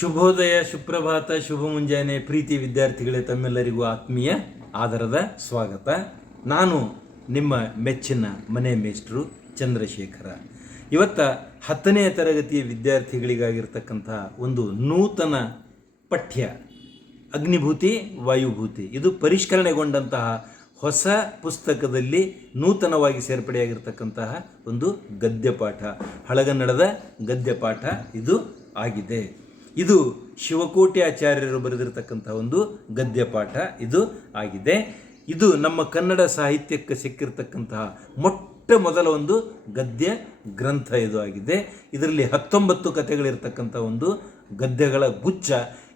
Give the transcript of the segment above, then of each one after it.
ಶುಭೋದಯ, ಸುಪ್ರಭಾತ, ಶುಭ ಮುಂಜಾನೆ ಪ್ರೀತಿ ವಿದ್ಯಾರ್ಥಿಗಳೇ, ತಮ್ಮೆಲ್ಲರಿಗೂ ಆತ್ಮೀಯ ಆದರದ ಸ್ವಾಗತ. ನಾನು ನಿಮ್ಮ ಮೆಚ್ಚಿನ ಮನೆ ಮೇಷ್ಟ್ರು ಚಂದ್ರಶೇಖರ. ಇವತ್ತ 10ನೇ ತರಗತಿಯ ವಿದ್ಯಾರ್ಥಿಗಳಿಗಾಗಿರ್ತಕ್ಕಂಥ ಒಂದು ನೂತನ ಪಠ್ಯ ಅಗ್ನಿಭೂತಿ ವಾಯುಭೂತಿ. ಇದು ಪರಿಷ್ಕರಣೆಗೊಂಡಂತಹ ಹೊಸ ಪುಸ್ತಕದಲ್ಲಿ ನೂತನವಾಗಿ ಸೇರ್ಪಡೆಯಾಗಿರ್ತಕ್ಕಂತಹ ಒಂದು ಗದ್ಯಪಾಠ, ಹಳಗನ್ನಡದ ಗದ್ಯಪಾಠ ಇದು ಆಗಿದೆ. ಇದು ಶಿವಕೋಟಿ ಆಚಾರ್ಯರು ಬರೆದಿರತಕ್ಕಂಥ ಒಂದು ಗದ್ಯಪಾಠ ಇದು ಆಗಿದೆ. ಇದು ನಮ್ಮ ಕನ್ನಡ ಸಾಹಿತ್ಯಕ್ಕೆ ಸಿಕ್ಕಿರ್ತಕ್ಕಂತಹ ಮೊಟ್ಟ ಮೊದಲ ಒಂದು ಗದ್ಯ ಗ್ರಂಥ ಇದು ಆಗಿದೆ. ಇದರಲ್ಲಿ 19 ಕಥೆಗಳಿರ್ತಕ್ಕಂಥ ಒಂದು ಗದ್ಯಗಳ ಗುಚ್ಛ.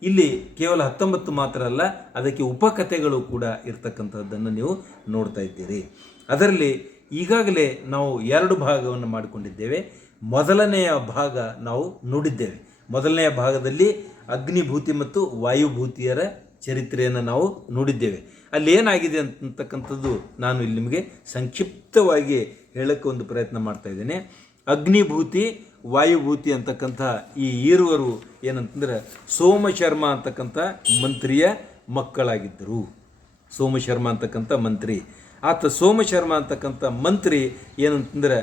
ಇಲ್ಲಿ ಕೇವಲ 19 ಮಾತ್ರ ಅಲ್ಲ, ಅದಕ್ಕೆ ಉಪಕಥೆಗಳು ಕೂಡ ಇರ್ತಕ್ಕಂಥದ್ದನ್ನು ನೀವು ನೋಡ್ತಾ ಇದ್ದೀರಿ. ಅದರಲ್ಲಿ ಈಗಾಗಲೇ ನಾವು 2 ಭಾಗವನ್ನು ಮಾಡಿಕೊಂಡಿದ್ದೇವೆ. ಮೊದಲನೆಯ ಭಾಗ ನಾವು ನೋಡಿದ್ದೇವೆ. ಮೊದಲನೆಯ ಭಾಗದಲ್ಲಿ ಅಗ್ನಿಭೂತಿ ಮತ್ತು ವಾಯುಭೂತಿಯರ ಚರಿತ್ರೆಯನ್ನು ನಾವು ನೋಡಿದ್ದೇವೆ. ಅಲ್ಲಿ ಏನಾಗಿದೆ ಅಂತಕ್ಕಂಥದ್ದು ನಾನು ಇಲ್ಲಿ ನಿಮಗೆ ಸಂಕ್ಷಿಪ್ತವಾಗಿ ಹೇಳೋಕ್ಕೆ ಒಂದು ಪ್ರಯತ್ನ ಮಾಡ್ತಾ ಇದ್ದೇನೆ. ಅಗ್ನಿಭೂತಿ ವಾಯುಭೂತಿ ಅಂತಕ್ಕಂಥ ಈ ಇರುವರು ಏನಂತಂದ್ರೆ ಸೋಮಶರ್ಮ ಅಂತಕ್ಕಂಥ ಮಂತ್ರಿಯ ಮಕ್ಕಳಾಗಿದ್ದರು. ಸೋಮಶರ್ಮ ಅಂತಕ್ಕಂಥ ಮಂತ್ರಿ, ಆತ ಸೋಮಶರ್ಮ ಅಂತಕ್ಕಂಥ ಮಂತ್ರಿ ಏನಂತಂದ್ರೆ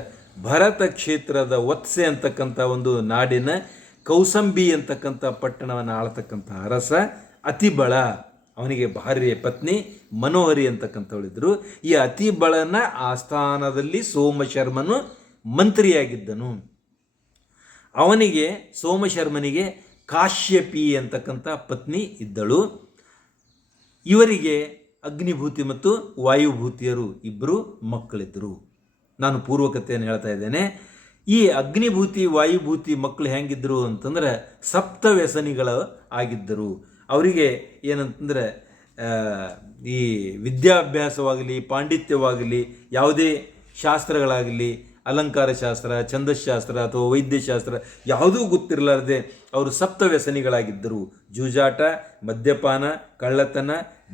ಭರತ ಕ್ಷೇತ್ರದ ವತ್ಸೆ ಅಂತಕ್ಕಂಥ ಒಂದು ನಾಡಿನ ಕೌಸಂಬಿ ಅಂತಕ್ಕಂಥ ಪಟ್ಟಣವನ್ನು ಆಳ್ತಕ್ಕಂಥ ಅರಸ ಅತಿಬಳ. ಅವನಿಗೆ ಭಾರ್ಯ ಪತ್ನಿ ಮನೋಹರಿ ಅಂತಕ್ಕಂಥವಳಿದ್ದರು. ಈ ಅತಿಬಳನ ಆಸ್ಥಾನದಲ್ಲಿ ಸೋಮಶರ್ಮನು ಮಂತ್ರಿಯಾಗಿದ್ದನು. ಅವನಿಗೆ ಸೋಮಶರ್ಮನಿಗೆ ಕಾಶ್ಯಪಿ ಅಂತಕ್ಕಂಥ ಪತ್ನಿ ಇದ್ದಳು. ಇವರಿಗೆ ಅಗ್ನಿಭೂತಿ ಮತ್ತು ವಾಯುಭೂತಿಯರು ಇಬ್ಬರು ಮಕ್ಕಳಿದ್ದರು. ನಾನು ಪೂರ್ವಕತೆಯನ್ನು ಹೇಳ್ತಾ ಇದ್ದೇನೆ. ಈ ಅಗ್ನಿಭೂತಿ ವಾಯುಭೂತಿ ಮಕ್ಕಳು ಹೆಂಗಿದ್ದರು ಅಂತಂದ್ರೆ ಸಪ್ತ ವ್ಯಸನಿಗಳು ಆಗಿದ್ದರು. ಅವರಿಗೆ ಏನಂತಂದರೆ ಈ ವಿದ್ಯಾಭ್ಯಾಸವಾಗಲಿ, ಪಾಂಡಿತ್ಯವಾಗಲಿ, ಯಾವುದೇ ಶಾಸ್ತ್ರಗಳಾಗಲಿ, ಅಲಂಕಾರ ಶಾಸ್ತ್ರ, ಛಂದಸ್ಶಾಸ್ತ್ರ ಅಥವಾ ವೈದ್ಯಶಾಸ್ತ್ರ ಯಾವುದೂ ಗೊತ್ತಿರಲಾರದೆ ಅವರು ಸಪ್ತ ವ್ಯಸನಿಗಳಾಗಿದ್ದರು. ಜೂಜಾಟ, ಮದ್ಯಪಾನ, ಕಳ್ಳತನ,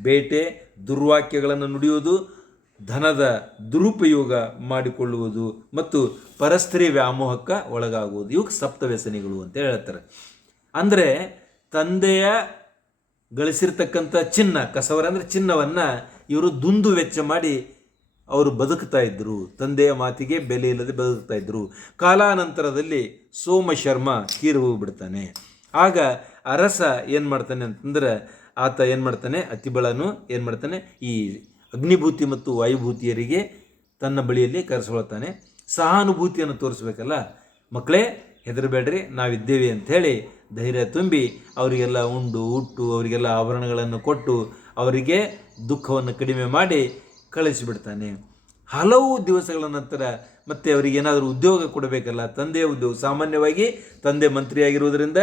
ಬೇಟೆ, ದುರ್ವಾಕ್ಯಗಳನ್ನು ನುಡಿಯುವುದು, ಧನದ ದುರುಪಯೋಗ ಮಾಡಿಕೊಳ್ಳುವುದು ಮತ್ತು ಪರಸ್ತ್ರೀ ವ್ಯಾಮೋಹಕ್ಕೆ ಒಳಗಾಗುವುದು, ಇವು ಸಪ್ತ ವ್ಯಸನಿಗಳು ಅಂತ ಹೇಳ್ತಾರೆ. ಅಂದರೆ ತಂದೆಯ ಗಳಿಸಿರ್ತಕ್ಕಂಥ ಚಿನ್ನ, ಕಸವರ ಅಂದರೆ ಚಿನ್ನವನ್ನು ಇವರು ದುಂದು ವೆಚ್ಚ ಮಾಡಿ ಅವರು ಬದುಕ್ತಾ ಇದ್ದರು. ತಂದೆಯ ಮಾತಿಗೆ ಬೆಲೆ ಇಲ್ಲದೆ ಬದುಕ್ತಾ ಇದ್ದರು. ಕಾಲಾನಂತರದಲ್ಲಿ ಸೋಮಶರ್ಮ ತೀರಿ ಹೋಗಿಬಿಡ್ತಾನೆ. ಆಗ ಅರಸ ಏನು ಮಾಡ್ತಾನೆ ಅಂತಂದ್ರೆ ಆತ ಏನು ಮಾಡ್ತಾನೆ, ಅತಿಬಳನು ಏನು ಮಾಡ್ತಾನೆ, ಈ ಅಗ್ನಿಭೂತಿ ಮತ್ತು ವಾಯುಭೂತಿಯರಿಗೆ ತನ್ನ ಬಳಿಯಲ್ಲಿ ಕರೆಸ್ಕೊಳ್ತಾನೆ. ಸಹಾನುಭೂತಿಯನ್ನು ತೋರಿಸ್ಬೇಕಲ್ಲ, ಮಕ್ಕಳೇ ಹೆದರಬೇಡ್ರಿ, ನಾವಿದ್ದೇವೆ ಅಂಥೇಳಿ ಧೈರ್ಯ ತುಂಬಿ ಅವರಿಗೆಲ್ಲ ಉಂಡು ಉಟ್ಟು ಅವರಿಗೆಲ್ಲ ಆಭರಣಗಳನ್ನು ಕೊಟ್ಟು ಅವರಿಗೆ ದುಃಖವನ್ನು ಕಡಿಮೆ ಮಾಡಿ ಕಳಿಸಿಬಿಡ್ತಾನೆ. ಹಲವು ದಿವಸಗಳ ನಂತರ ಮತ್ತೆ ಅವರಿಗೆ ಏನಾದರೂ ಉದ್ಯೋಗ ಕೊಡಬೇಕಲ್ಲ, ತಂದೆಯ ಉದ್ಯೋಗ. ಸಾಮಾನ್ಯವಾಗಿ ತಂದೆ ಮಂತ್ರಿಯಾಗಿರುವುದರಿಂದ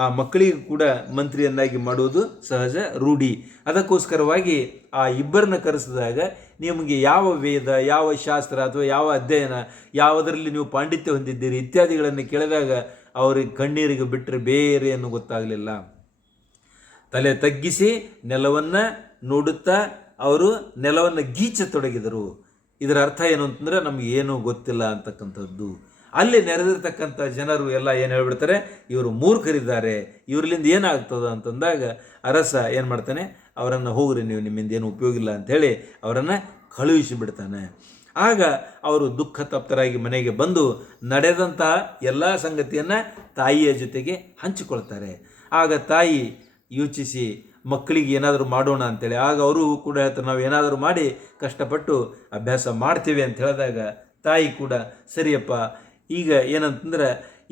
ಆ ಮಕ್ಕಳಿಗೂ ಕೂಡ ಮಂತ್ರಿಯನ್ನಾಗಿ ಮಾಡುವುದು ಸಹಜ ರೂಢಿ. ಅದಕ್ಕೋಸ್ಕರವಾಗಿ ಆ ಇಬ್ಬರನ್ನ ಕರೆಸಿದಾಗ ನಿಮಗೆ ಯಾವ ವೇದ, ಯಾವ ಶಾಸ್ತ್ರ ಅಥವಾ ಯಾವ ಅಧ್ಯಯನ, ಯಾವುದರಲ್ಲಿ ನೀವು ಪಾಂಡಿತ್ಯ ಹೊಂದಿದ್ದೀರಿ ಇತ್ಯಾದಿಗಳನ್ನು ಕೇಳಿದಾಗ ಅವ್ರಿಗೆ ಕಣ್ಣೀರಿಗೆ ಬಿಟ್ಟರೆ ಬೇರೆ ಏನು ಗೊತ್ತಾಗಲಿಲ್ಲ. ತಲೆ ತಗ್ಗಿಸಿ ನೆಲವನ್ನು ನೋಡುತ್ತಾ ಅವರು ನೆಲವನ್ನು ಗೀಚತೊಡಗಿದರು. ಇದರ ಅರ್ಥ ಏನು ಅಂತಂದರೆ ನಮಗೆ ಏನೂ ಗೊತ್ತಿಲ್ಲ ಅಂತಕ್ಕಂಥದ್ದು. ಅಲ್ಲಿ ನೆರೆದಿರ್ತಕ್ಕಂಥ ಜನರು ಎಲ್ಲ ಏನು ಹೇಳ್ಬಿಡ್ತಾರೆ, ಇವರು ಮೂರ್ಖರಿದ್ದಾರೆ, ಇವರಿಂದ ಏನಾಗ್ತದ ಅಂತಂದಾಗ ಅರಸ ಏನು ಮಾಡ್ತಾನೆ, ಅವರನ್ನು ಹೋಗ್ರಿ, ನೀವು ನಿಮ್ಮಿಂದ ಏನು ಉಪಯೋಗ ಇಲ್ಲ ಅಂಥೇಳಿ ಅವರನ್ನು ಕಳುಹಿಸಿಬಿಡ್ತಾನೆ. ಆಗ ಅವರು ದುಃಖ ತಪ್ತರಾಗಿ ಮನೆಗೆ ಬಂದು ನಡೆದಂತಹ ಎಲ್ಲ ಸಂಗತಿಯನ್ನು ತಾಯಿಯ ಜೊತೆಗೆ ಹಂಚಿಕೊಳ್ತಾರೆ. ಆಗ ತಾಯಿ ಯೋಚಿಸಿ ಮಕ್ಕಳಿಗೆ ಏನಾದರೂ ಮಾಡೋಣ ಅಂತೇಳಿ ಆಗ ಅವರು ಕೂಡ ಹೇಳ್ತಾರೆ, ನಾವು ಏನಾದರೂ ಮಾಡಿ ಕಷ್ಟಪಟ್ಟು ಅಭ್ಯಾಸ ಮಾಡ್ತೀವಿ ಅಂತ ಹೇಳಿದಾಗ ತಾಯಿ ಕೂಡ ಸರಿಯಪ್ಪ. ಈಗ ಏನಂತಂದ್ರೆ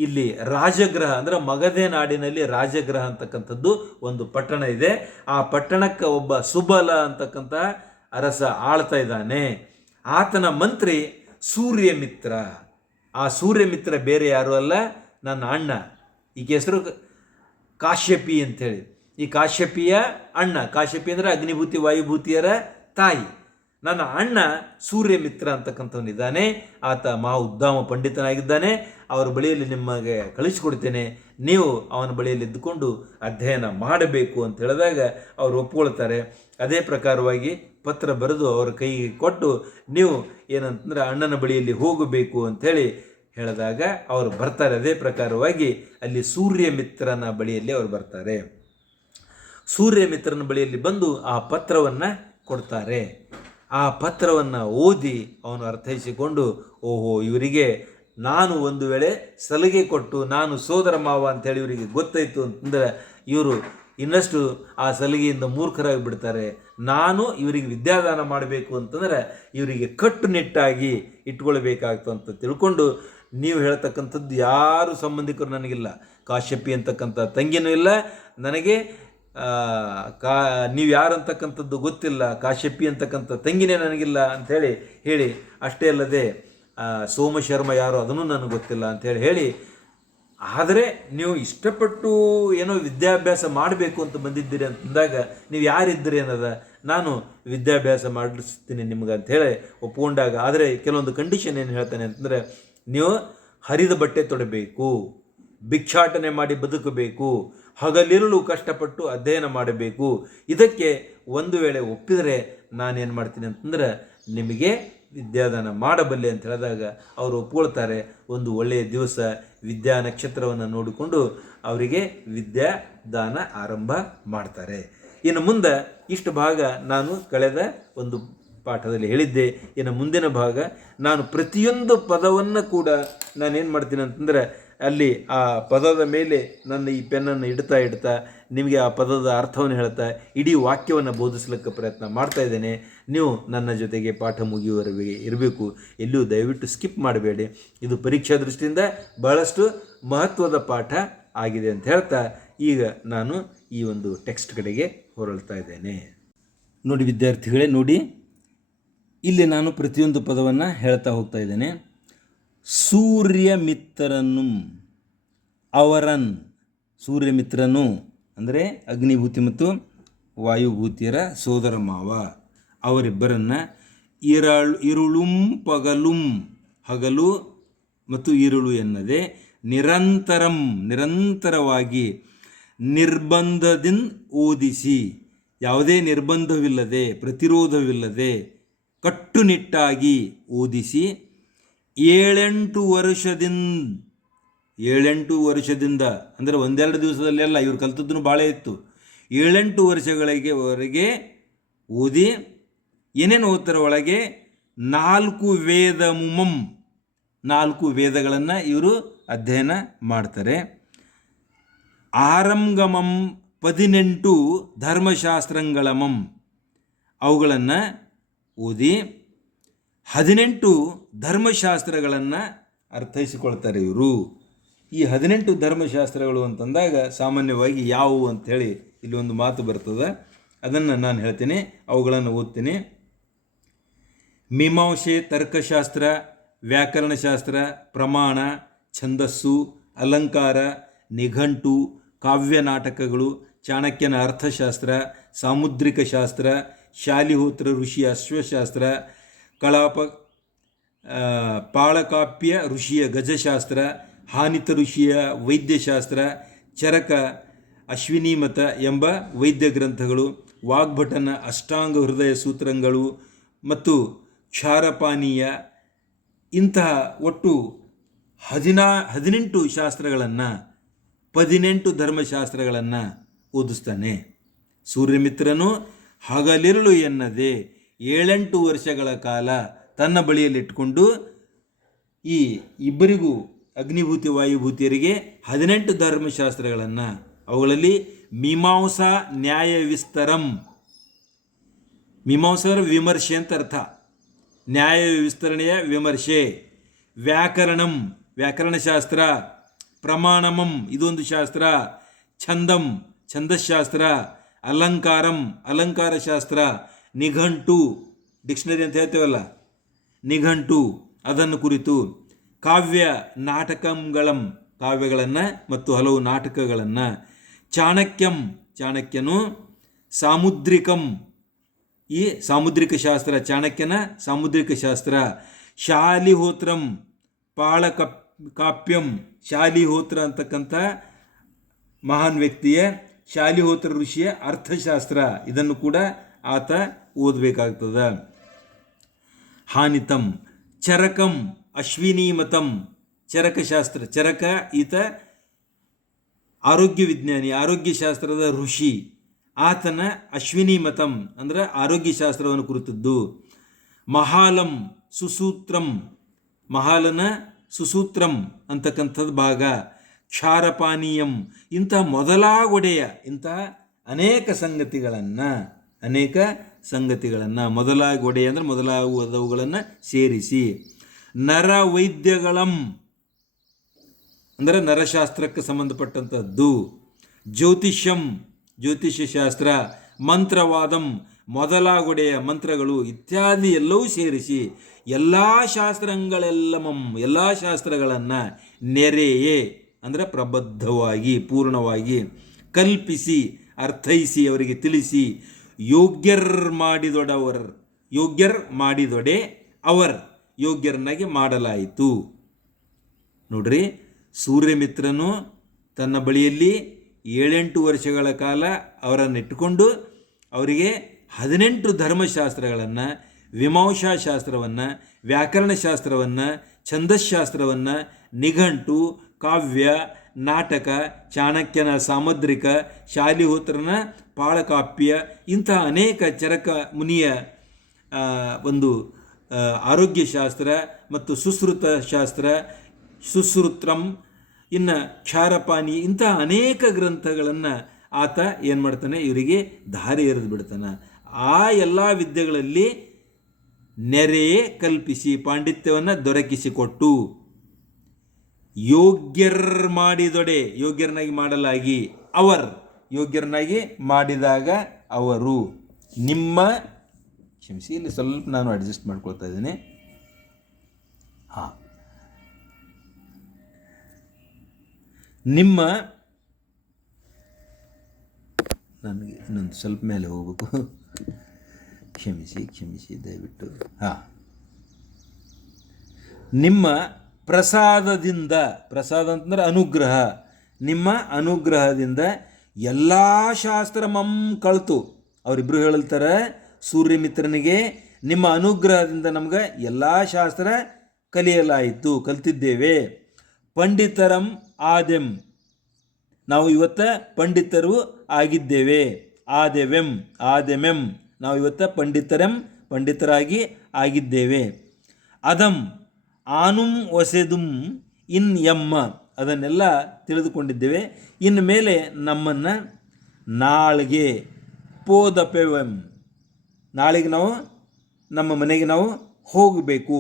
ಇಲ್ಲಿ ರಾಜಗೃಹ ಅಂದರೆ ಮಗಧೆ ನಾಡಿನಲ್ಲಿ ರಾಜಗೃಹ ಅಂತಕ್ಕಂಥದ್ದು ಒಂದು ಪಟ್ಟಣ ಇದೆ. ಆ ಪಟ್ಟಣಕ್ಕೆ ಒಬ್ಬ ಸುಬಲ ಅಂತಕ್ಕಂಥ ಅರಸ ಆಳ್ತಾ ಇದ್ದಾನೆ. ಆತನ ಮಂತ್ರಿ ಸೂರ್ಯಮಿತ್ರ. ಆ ಸೂರ್ಯಮಿತ್ರ ಬೇರೆ ಯಾರು ಅಲ್ಲ, ನನ್ನ ಅಣ್ಣ. ಈಕೆ ಹೆಸರು ಕಾಶ್ಯಪಿ ಅಂಥೇಳಿ. ಈ ಕಾಶ್ಯಪಿಯ ಅಣ್ಣ, ಕಾಶ್ಯಪಿ ಅಂದರೆ ಅಗ್ನಿಭೂತಿ ವಾಯುಭೂತಿಯರ ತಾಯಿ. ನನ್ನ ಅಣ್ಣ ಸೂರ್ಯಮಿತ್ರ ಅಂತಕ್ಕಂಥವನಿದ್ದಾನೆ. ಆತ ಮಹಾ ಉದ್ದಾಮ ಪಂಡಿತನಾಗಿದ್ದಾನೆ. ಅವರ ಬಳಿಯಲ್ಲಿ ನಿಮಗೆ ಕಳಿಸಿಕೊಡ್ತೇನೆ, ನೀವು ಅವನ ಬಳಿಯಲ್ಲಿ ಇದ್ದುಕೊಂಡು ಅಧ್ಯಯನ ಮಾಡಬೇಕು ಅಂತ ಹೇಳಿದಾಗ ಅವರು ಒಪ್ಕೊಳ್ತಾರೆ. ಅದೇ ಪ್ರಕಾರವಾಗಿ ಪತ್ರ ಬರೆದು ಅವರ ಕೈಗೆ ಕೊಟ್ಟು ನೀವು ಏನಂತಂದ್ರೆ ಅಣ್ಣನ ಬಳಿಯಲ್ಲಿ ಹೋಗಬೇಕು ಅಂಥೇಳಿ ಹೇಳಿದಾಗ ಅವರು ಬರ್ತಾರೆ. ಅದೇ ಪ್ರಕಾರವಾಗಿ ಅಲ್ಲಿ ಸೂರ್ಯಮಿತ್ರನ ಬಳಿಯಲ್ಲಿ ಅವರು ಬರ್ತಾರೆ. ಸೂರ್ಯಮಿತ್ರನ ಬಳಿಯಲ್ಲಿ ಬಂದು ಆ ಪತ್ರವನ್ನು ಕೊಡ್ತಾರೆ. ಆ ಪತ್ರವನ್ನು ಓದಿ ಅವನು ಅರ್ಥೈಸಿಕೊಂಡು, ಓಹೋ, ಇವರಿಗೆ ನಾನು ಒಂದು ವೇಳೆ ಸಲಿಗೆ ಕೊಟ್ಟು ನಾನು ಸೋದರ ಮಾವ ಅಂತೇಳಿ ಇವರಿಗೆ ಗೊತ್ತಾಯಿತು ಅಂತಂದರೆ ಇವರು ಇನ್ನಷ್ಟು ಆ ಸಲಿಗೆಯಿಂದ ಮೂರ್ಖರಾಗಿ ಬಿಡ್ತಾರೆ. ನಾನು ಇವರಿಗೆ ವಿದ್ಯಾದಾನ ಮಾಡಬೇಕು ಅಂತಂದರೆ ಇವರಿಗೆ ಕಟ್ಟುನಿಟ್ಟಾಗಿ ಇಟ್ಕೊಳ್ಬೇಕಾಗ್ತು ಅಂತ ತಿಳ್ಕೊಂಡು, ನೀವು ಹೇಳ್ತಕ್ಕಂಥದ್ದು ಯಾರು ಸಂಬಂಧಿಕರು ನನಗಿಲ್ಲ, ಕಾಶ್ಯಪಿ ಅಂತಕ್ಕಂಥ ತಂಗಿನೂ ಇಲ್ಲ ನನಗೆ, ನೀವು ಯಾರು ಅಂತಕ್ಕಂಥದ್ದು ಗೊತ್ತಿಲ್ಲ, ಕಾಶ್ಯಪಿ ಅಂತಕ್ಕಂಥ ತಂಗಿನೇ ನನಗಿಲ್ಲ ಅಂಥೇಳಿ ಹೇಳಿ, ಅಷ್ಟೇ ಅಲ್ಲದೆ ಸೋಮಶರ್ಮ ಯಾರು ಅದನ್ನು ನನಗೆ ಗೊತ್ತಿಲ್ಲ ಅಂಥೇಳಿ ಹೇಳಿ, ಆದರೆ ನೀವು ಇಷ್ಟಪಟ್ಟು ಏನೋ ವಿದ್ಯಾಭ್ಯಾಸ ಮಾಡಬೇಕು ಅಂತ ಬಂದಿದ್ದೀರಿ ಅಂತಂದಾಗ ನೀವು ಯಾರಿದ್ದೀರಿ ಅನ್ನೋದ, ನಾನು ವಿದ್ಯಾಭ್ಯಾಸ ಮಾಡಿಸ್ತೀನಿ ನಿಮ್ಗೆ ಅಂಥೇಳಿ ಒಪ್ಕೊಂಡಾಗ, ಆದರೆ ಕೆಲವೊಂದು ಕಂಡೀಷನ್ ಏನು ಹೇಳ್ತಾನೆ ಅಂತಂದರೆ, ನೀವು ಹರಿದ ಬಟ್ಟೆ ತೊಡಬೇಕು, ಭಿಕ್ಷಾಟನೆ ಮಾಡಿ ಬದುಕಬೇಕು, ಹಗಲಿರುಳು ಕಷ್ಟಪಟ್ಟು ಅಧ್ಯಯನ ಮಾಡಬೇಕು. ಇದಕ್ಕೆ ಒಂದು ವೇಳೆ ಒಪ್ಪಿದರೆ ನಾನೇನು ಮಾಡ್ತೀನಿ ಅಂತಂದ್ರೆ ನಿಮಗೆ ವಿದ್ಯಾದಾನ ಮಾಡಬಲ್ಲೆ ಅಂತ ಹೇಳಿದಾಗ ಅವರು ಒಪ್ಕೊಳ್ತಾರೆ. ಒಂದು ಒಳ್ಳೆಯ ದಿವಸ ವಿದ್ಯಾ ನಕ್ಷತ್ರವನ್ನು ನೋಡಿಕೊಂಡು ಅವರಿಗೆ ವಿದ್ಯಾದಾನ ಆರಂಭ ಮಾಡ್ತಾರೆ. ಇನ್ನು ಮುಂದೆ ಇಷ್ಟು ಭಾಗ ನಾನು ಕಳೆದ ಒಂದು ಪಾಠದಲ್ಲಿ ಹೇಳಿದ್ದೆ. ಇನ್ನು ಮುಂದಿನ ಭಾಗ ನಾನು ಪ್ರತಿಯೊಂದು ಪದವನ್ನು ಕೂಡ ನಾನೇನು ಮಾಡ್ತೀನಿ ಅಂತಂದರೆ ಅಲ್ಲಿ ಆ ಪದದ ಮೇಲೆ ನನ್ನ ಈ ಪೆನ್ನನ್ನು ಇಡ್ತಾ ನಿಮಗೆ ಆ ಪದದ ಅರ್ಥವನ್ನು ಹೇಳ್ತಾ ಇಡೀ ವಾಕ್ಯವನ್ನು ಬೋಧಿಸಲಿಕ್ಕೆ ಪ್ರಯತ್ನ ಮಾಡ್ತಾ ಇದ್ದೇನೆ. ನೀವು ನನ್ನ ಜೊತೆಗೆ ಪಾಠ ಮುಗಿಯುವವರೆಗೆ ಇರಬೇಕು. ಎಲ್ಲೂ ದಯವಿಟ್ಟು ಸ್ಕಿಪ್ ಮಾಡಬೇಡಿ. ಇದು ಪರೀಕ್ಷಾ ದೃಷ್ಟಿಯಿಂದ ಬಹಳಷ್ಟು ಮಹತ್ವದ ಪಾಠ ಆಗಿದೆ ಅಂತ ಹೇಳ್ತಾ ಈಗ ನಾನು ಈ ಒಂದು ಟೆಕ್ಸ್ಟ್ ಕಡೆಗೆ ಹೊರಳ್ತಾ ಇದ್ದೇನೆ. ನೋಡಿ ವಿದ್ಯಾರ್ಥಿಗಳೇ, ನೋಡಿ ಇಲ್ಲಿ ನಾನು ಪ್ರತಿಯೊಂದು ಪದವನ್ನು ಹೇಳ್ತಾ ಹೋಗ್ತಾ ಇದ್ದೇನೆ. ಸೂರ್ಯಮಿತ್ರನು, ಅವರನ್, ಸೂರ್ಯಮಿತ್ರನು ಅಂದರೆ ಅಗ್ನಿಭೂತಿ ಮತ್ತು ವಾಯುಭೂತಿಯರ ಸೋದರ ಮಾವ, ಅವರಿಬ್ಬರನ್ನು ಇರುಳುಂ ಪಗಲುಂ, ಹಗಲು ಮತ್ತು ಇರುಳು ಎನ್ನದೆ ನಿರಂತರವಾಗಿ ನಿರ್ಬಂಧದಿಂದ ಓದಿಸಿ, ಯಾವುದೇ ನಿರ್ಬಂಧವಿಲ್ಲದೆ ಪ್ರತಿರೋಧವಿಲ್ಲದೆ ಕಟ್ಟುನಿಟ್ಟಾಗಿ ಓದಿಸಿ 7 ವರ್ಷದಿಂದ ಅಂದರೆ ಒಂದೆರಡು ದಿವಸದಲ್ಲೆಲ್ಲ ಇವ್ರು ಕಲ್ತದ್ದನ್ನು ಭಾಳ ಇತ್ತು. 7 ವರ್ಷಗಳಿಗೆ ಓದಿ ಏನೇನು ಓದ್ತಾರೆ ಒಳಗೆ 4 ವೇದಮುಮಂ, 4 ವೇದಗಳನ್ನು ಇವರು ಅಧ್ಯಯನ ಮಾಡ್ತಾರೆ. ಆರಂಗಮಂ 18 ಧರ್ಮಶಾಸ್ತ್ರಂಗಳಮಂ, ಅವುಗಳನ್ನು ಓದಿ 18 ಧರ್ಮಶಾಸ್ತ್ರಗಳನ್ನು ಅರ್ಥೈಸಿಕೊಳ್ತಾರೆ ಇವರು. ಈ 18 ಧರ್ಮಶಾಸ್ತ್ರಗಳು ಅಂತಂದಾಗ ಸಾಮಾನ್ಯವಾಗಿ ಯಾವುವು ಅಂಥೇಳಿ ಇಲ್ಲಿ ಒಂದು ಮಾತು ಬರ್ತದೆ, ಅದನ್ನು ನಾನು ಹೇಳ್ತೀನಿ, ಅವುಗಳನ್ನು ಓದ್ತೀನಿ. ಮೀಮಾಂಸೆ, ತರ್ಕಶಾಸ್ತ್ರ, ವ್ಯಾಕರಣಶಾಸ್ತ್ರ, ಪ್ರಮಾಣ, ಛಂದಸ್ಸು, ಅಲಂಕಾರ, ನಿಘಂಟು, ಕಾವ್ಯ ನಾಟಕಗಳು, ಚಾಣಕ್ಯನ ಅರ್ಥಶಾಸ್ತ್ರ, ಸಾಮುದ್ರಿಕ ಶಾಸ್ತ್ರ, ಶಾಲಿಹೋತ್ರ ಋಷಿಯ ಅಶ್ವಶಾಸ್ತ್ರ, ಪಾಳಕಾಪ್ಯ ಋಷಿಯ ಗಜಶಾಸ್ತ್ರ, ಹಾನಿತ ಋಷಿಯ ವೈದ್ಯಶಾಸ್ತ್ರ, ಚರಕ ಅಶ್ವಿನಿಮತ ಎಂಬ ವೈದ್ಯ ಗ್ರಂಥಗಳು, ವಾಗ್ಭಟನ ಅಷ್ಟಾಂಗ ಹೃದಯ ಸೂತ್ರಗಳು ಮತ್ತು ಕ್ಷಾರಪಾನೀಯ, ಇಂತಹ ಒಟ್ಟು 18 ಶಾಸ್ತ್ರಗಳನ್ನು 18 ಧರ್ಮಶಾಸ್ತ್ರಗಳನ್ನು ಓದಿಸ್ತಾನೆ. ಸೂರ್ಯಮಿತ್ರನು ಹಗಲಿರುಳು ಎನ್ನದೆ 7 ವರ್ಷಗಳ ಕಾಲ ತನ್ನ ಬಳಿಯಲ್ಲಿಟ್ಟುಕೊಂಡು ಈ ಇಬ್ಬರಿಗೂ ಅಗ್ನಿಭೂತಿ ವಾಯುಭೂತಿಯರಿಗೆ 18 ಧರ್ಮಶಾಸ್ತ್ರಗಳನ್ನು, ಅವುಗಳಲ್ಲಿ ಮೀಮಾಂಸಾ ನ್ಯಾಯ ವಿಸ್ತರಂ, ಮೀಮಾಂಸರ ವಿಮರ್ಶೆ ಅಂತ ಅರ್ಥ, ನ್ಯಾಯ ವಿಸ್ತರಣೆಯ ವಿಮರ್ಶೆ, ವ್ಯಾಕರಣಂ ವ್ಯಾಕರಣಶಾಸ್ತ್ರ, ಪ್ರಮಾಣಮಂ ಇದೊಂದು ಶಾಸ್ತ್ರ, ಛಂದಂ ಛಂದಶಾಸ್ತ್ರ, ಅಲಂಕಾರಂ ಅಲಂಕಾರಶಾಸ್ತ್ರ, ನಿಘಂಟು ಡಿಕ್ಷನರಿ ಅಂತ ಹೇಳ್ತೇವಲ್ಲ ನಿಘಂಟು ಅದನ್ನು ಕುರಿತು, ಕಾವ್ಯ ನಾಟಕಂಗಳಂ ಕಾವ್ಯಗಳನ್ನು ಮತ್ತು ಹಲವು ನಾಟಕಗಳನ್ನು, ಚಾಣಕ್ಯಂ ಚಾಣಕ್ಯನು, ಸಾಮುದ್ರಿಕಂ ಈ ಸಾಮುದ್ರಿಕ ಶಾಸ್ತ್ರ ಚಾಣಕ್ಯನ ಸಾಮುದ್ರಿಕ ಶಾಸ್ತ್ರ, ಶಾಲಿಹೋತ್ರಂ ಕಾಪ್ಯಂ ಶಾಲಿಹೋತ್ರ ಅಂತಕ್ಕಂಥ ಮಹಾನ್ ವ್ಯಕ್ತಿಯ ಶಾಲಿಹೋತ್ರ ಋಷಿಯ ಅರ್ಥಶಾಸ್ತ್ರ, ಇದನ್ನು ಕೂಡ ಆತ ಓದಬೇಕಾಗ್ತದೆ. ಹಾನಿತಂ ಚರಕಂ ಅಶ್ವಿನಿಮತಂ ಚರಕಶಾಸ್ತ್ರ, ಚರಕ ಈತ ಆರೋಗ್ಯ ವಿಜ್ಞಾನಿ, ಆರೋಗ್ಯಶಾಸ್ತ್ರದ ಋಷಿ. ಆತನ ಅಶ್ವಿನಿ ಮತಂ ಅಂದರೆ ಆರೋಗ್ಯಶಾಸ್ತ್ರವನ್ನು ಕುರಿತದ್ದು. ಮಹಾಲಂ ಸುಸೂತ್ರಂ, ಮಹಾಲನ ಸುಸೂತ್ರಂ ಅಂತಕ್ಕಂಥದ್ದು ಭಾಗ. ಕ್ಷಾರಪಾನೀಯಂ, ಇಂತಹ ಮೊದಲಾಗೊಡೆಯ ಇಂತಹ ಅನೇಕ ಸಂಗತಿಗಳನ್ನು ಮೊದಲಾಗೊಡೆಯ ಅಂದರೆ ಮೊದಲಾಗುವುದವುಗಳನ್ನು ಸೇರಿಸಿ. ನರ ವೈದ್ಯಗಳಂ ಅಂದರೆ ನರಶಾಸ್ತ್ರಕ್ಕೆ ಸಂಬಂಧಪಟ್ಟಂಥದ್ದು. ಜ್ಯೋತಿಷ್ಯಂ, ಜ್ಯೋತಿಷ್ಯ ಶಾಸ್ತ್ರ. ಮಂತ್ರವಾದಂ, ಮೊದಲಾಗೊಡೆಯ ಮಂತ್ರಗಳು ಇತ್ಯಾದಿ ಎಲ್ಲವೂ ಸೇರಿಸಿ ಎಲ್ಲ ಶಾಸ್ತ್ರಗಳನ್ನು ನೆರೆಯೇ ಅಂದರೆ ಪ್ರಬದ್ಧವಾಗಿ ಪೂರ್ಣವಾಗಿ ಕಲ್ಪಿಸಿ ಅರ್ಥೈಸಿ ಅವರಿಗೆ ತಿಳಿಸಿ ಯೋಗ್ಯರ್ ಮಾಡಿದೊಡೆ ಅವರ್ ಯೋಗ್ಯರನ್ನಾಗಿ ಮಾಡಲಾಯಿತು. ನೋಡ್ರಿ, ಸೂರ್ಯಮಿತ್ರನು ತನ್ನ ಬಳಿಯಲ್ಲಿ 7-8 ವರ್ಷಗಳ ಕಾಲ ಅವರನ್ನಿಟ್ಟುಕೊಂಡು ಅವರಿಗೆ 18 ಧರ್ಮಶಾಸ್ತ್ರಗಳನ್ನು, ಮೀಮಾಂಸಾಶಾಸ್ತ್ರವನ್ನು, ವ್ಯಾಕರಣಶಾಸ್ತ್ರವನ್ನು, ಛಂದಸ್ಶಾಸ್ತ್ರವನ್ನು, ನಿಘಂಟು, ಕಾವ್ಯ, ನಾಟಕ, ಚಾಣಕ್ಯನ ಸಾಮದ್ರಿಕ, ಶಾಲಿಹೋತ್ರನ ಪಾಳಕಾಪ್ಯ, ಇಂತಹ ಅನೇಕ ಚರಕ ಮುನಿಯ ಒಂದು ಆರೋಗ್ಯಶಾಸ್ತ್ರ ಮತ್ತು ಸುಶ್ರುತ ಶಾಸ್ತ್ರ, ಸುಶ್ರುತ್ರಂ, ಇನ್ನು ಕ್ಷಾರಪಾನಿ, ಇಂತಹ ಅನೇಕ ಗ್ರಂಥಗಳನ್ನು ಆತ ಏನು ಮಾಡ್ತಾನೆ, ಇವರಿಗೆ ದಾರಿ ಎರೆದು ಬಿಡ್ತಾನೆ. ಆ ಎಲ್ಲ ವಿದ್ಯೆಗಳಲ್ಲಿ ನೆರೆಯೇ ಕಲ್ಪಿಸಿ ಪಾಂಡಿತ್ಯವನ್ನು ದೊರಕಿಸಿಕೊಟ್ಟು ಯೋಗ್ಯರನ್ನಾಗಿ ಮಾಡಲಾಗಿ ಯೋಗ್ಯರನ್ನಾಗಿ ಮಾಡಿದಾಗ ಅವರು ಕ್ಷಮಿಸಿ, ಇಲ್ಲಿ ಸ್ವಲ್ಪ ನಾನು ಅಡ್ಜಸ್ಟ್ ಮಾಡ್ಕೊಳ್ತಾ ಇದ್ದೀನಿ. ನನಗೆ ಇನ್ನೊಂದು ಸ್ವಲ್ಪ ಮೇಲೆ ಹೋಗ್ಬೇಕು, ಕ್ಷಮಿಸಿ ದಯವಿಟ್ಟು. ನಿಮ್ಮ ಪ್ರಸಾದ ಅಂತಂದ್ರೆ ಅನುಗ್ರಹ, ನಿಮ್ಮ ಅನುಗ್ರಹದಿಂದ ಎಲ್ಲ ಶಾಸ್ತ್ರ ಕಳ್ತು. ಅವರಿಬ್ಬರು ಹೇಳ್ತಾರೆ ಸೂರ್ಯಮಿತ್ರನಿಗೆ, ನಿಮ್ಮ ಅನುಗ್ರಹದಿಂದ ನಮ್ಗೆ ಎಲ್ಲ ಶಾಸ್ತ್ರ ಕಲ್ತಿದ್ದೇವೆ. ಪಂಡಿತರಂ ಆದೆಂ, ನಾವು ಇವತ್ತ ಪಂಡಿತರು ಆಗಿದ್ದೇವೆ. ಆದೆಮೆಂ, ನಾವು ಇವತ್ತ ಪಂಡಿತರಾಗಿ ಆಗಿದ್ದೇವೆ. ಅದಂ ಆನುಂ ಒಸೆದುಂ ಇನ್ ಎಮ್ಮ, ಅದನ್ನೆಲ್ಲ ತಿಳಿದುಕೊಂಡಿದ್ದೇವೆ. ಇನ್ನು ಮೇಲೆ ನಮ್ಮನ್ನು ನಾಳೆಗೆ ಪೋದಪೆವೆಂ, ನಾಳೆಗೆ ನಾವು ನಮ್ಮ ಮನೆಗೆ ನಾವು ಹೋಗಬೇಕು.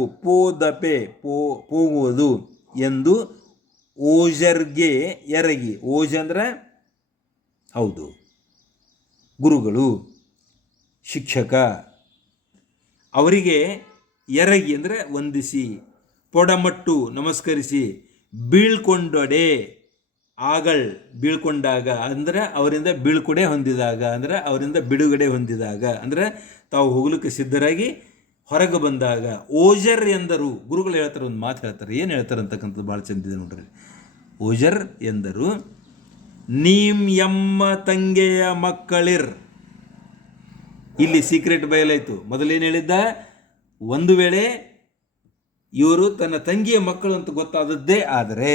ಹೋಗುವುದು ಎಂದು ಓಜರ್ಗೆ ಎರಗಿ. ಓಜ ಅಂದರೆ ಹೌದು ಗುರುಗಳು, ಶಿಕ್ಷಕ. ಅವರಿಗೆ ಎರಗಿ ಅಂದರೆ ವಂದಿಸಿ, ಪೊಡಮಟ್ಟು ನಮಸ್ಕರಿಸಿ, ಬೀಳ್ಕೊಂಡೊಡೆ ಬೀಳ್ಕೊಂಡಾಗ ಅಂದರೆ ಅವರಿಂದ ಬೀಳ್ಕೊಡೆ ಹೊಂದಿದಾಗ, ಅಂದರೆ ಅವರಿಂದ ಬಿಡುಗಡೆ ಹೊಂದಿದಾಗ, ಅಂದರೆ ತಾವು ಹೋಗ್ಲಿಕ್ಕೆ ಸಿದ್ಧರಾಗಿ ಹೊರಗೆ ಬಂದಾಗ. ಓಜರ್ ಎಂದರು, ಗುರುಗಳು ಹೇಳ್ತಾರೆ, ಒಂದು ಮಾತು ಹೇಳ್ತಾರೆ, ಏನು ಹೇಳ್ತಾರೆ ಅಂತಕ್ಕಂಥದ್ದು ಭಾಳ ಚೆಂದಿದೆ ನೋಡ್ರಿ. ಓಜರ್ ಎಂದರು, ನೀಮ್ ಎಮ್ಮ ತಂಗೆಯ ಮಕ್ಕಳಿರ್. ಇಲ್ಲಿ ಸೀಕ್ರೆಟ್ ಬಯಲಾಯಿತು. ಮೊದಲೇನು ಹೇಳಿದ್ದ, ಒಂದು ವೇಳೆ ಇವರು ತನ್ನ ತಂಗಿಯ ಮಕ್ಕಳು ಅಂತ ಗೊತ್ತಾದದ್ದೇ ಆದರೆ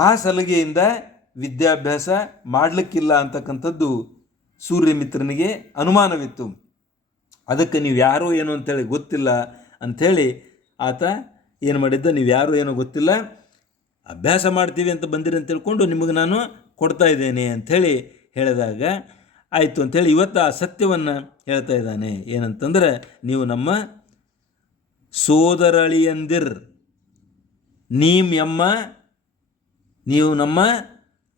ಆ ಸಲುಗೆಯಿಂದ ವಿದ್ಯಾಭ್ಯಾಸ ಮಾಡಲಿಕ್ಕಿಲ್ಲ ಅಂತಕ್ಕಂಥದ್ದು ಸೂರ್ಯಮಿತ್ರನಿಗೆ ಅನುಮಾನವಿತ್ತು. ಅದಕ್ಕೆ ನೀವು ಯಾರೋ ಏನೋ ಅಂಥೇಳಿ ಗೊತ್ತಿಲ್ಲ ಅಂಥೇಳಿ ಆತ ಏನು ಮಾಡಿದ್ದ, ನೀವು ಯಾರು ಏನೋ ಗೊತ್ತಿಲ್ಲ, ಅಭ್ಯಾಸ ಮಾಡ್ತೀವಿ ಅಂತ ಬಂದಿರಿ ಅಂತ ತಿಳ್ಕೊಂಡು ನಿಮಗೆ ನಾನು ಕೊಡ್ತಾ ಇದ್ದೇನೆ ಅಂಥೇಳಿ ಹೇಳಿದಾಗ ಆಯಿತು ಅಂಥೇಳಿ ಇವತ್ತು ಆ ಸತ್ಯವನ್ನು ಹೇಳ್ತಾ ಇದ್ದಾನೆ. ಏನಂತಂದ್ರೆ, ನೀವು ನಮ್ಮ ಸೋದರಳಿಯಂದಿರ್, ನೀವು ನಮ್ಮ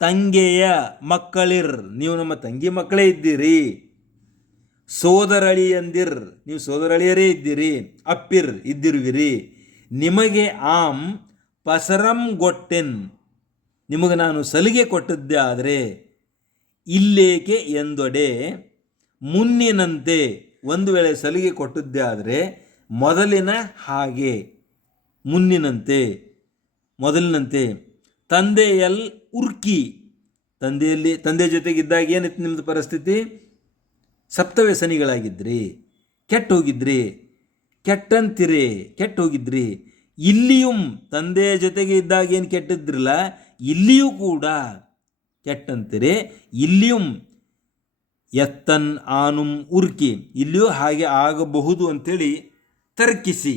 ತಂಗೆಯ ಮಕ್ಕಳಿರ್, ನೀವು ನಮ್ಮ ತಂಗಿ ಮಕ್ಕಳೇ ಇದ್ದೀರಿ. ಸೋದರಳಿಯಂದಿರ್, ನೀವು ಸೋದರಳಿಯರೇ ಇದ್ದೀರಿ. ಅಪ್ಪಿರ್, ಇದ್ದಿರುವಿರಿ. ನಿಮಗೆ ಆಮ್ ಪಸರಂ ಗೊಟ್ಟೆನ್, ನಿಮಗೆ ನಾನು ಸಲಿಗೆ ಕೊಟ್ಟದ್ದೇ ಆದರೆ ಇಲ್ಲೇಕೆ ಎಂದೊಡೆ ಮುನ್ನಿನಂತೆ, ಒಂದು ವೇಳೆ ಸಲಿಗೆ ಕೊಟ್ಟದ್ದೇ ಆದರೆ ಮೊದಲಿನ ಹಾಗೆ, ಮೊದಲಿನಂತೆ ತಂದೆಯಲ್ ಉರ್ಕಿ, ತಂದೆ ಜೊತೆಗಿದ್ದಾಗ ಏನಿತ್ತು ನಿಮ್ಮದು ಪರಿಸ್ಥಿತಿ? ಸಪ್ತವ್ಯಸನಿಗಳಾಗಿದ್ರಿ, ಕೆಟ್ಟು ಹೋಗಿದ್ರಿ. ಇಲ್ಲಿಯೂ ತಂದೆಯ ಜೊತೆಗೆ ಇದ್ದಾಗ ಏನು ಕೆಟ್ಟಿದ್ರಲ್ಲ ಇಲ್ಲಿಯೂ ಕೂಡ ಕೆಟ್ಟಂತೀರಿ. ಇಲ್ಲಿಯೂ ಎತ್ತನ್ ಆನುಂ ಉರ್ಕಿ, ಇಲ್ಲಿಯೂ ಹಾಗೆ ಆಗಬಹುದು ಅಂಥೇಳಿ ತರ್ಕಿಸಿ,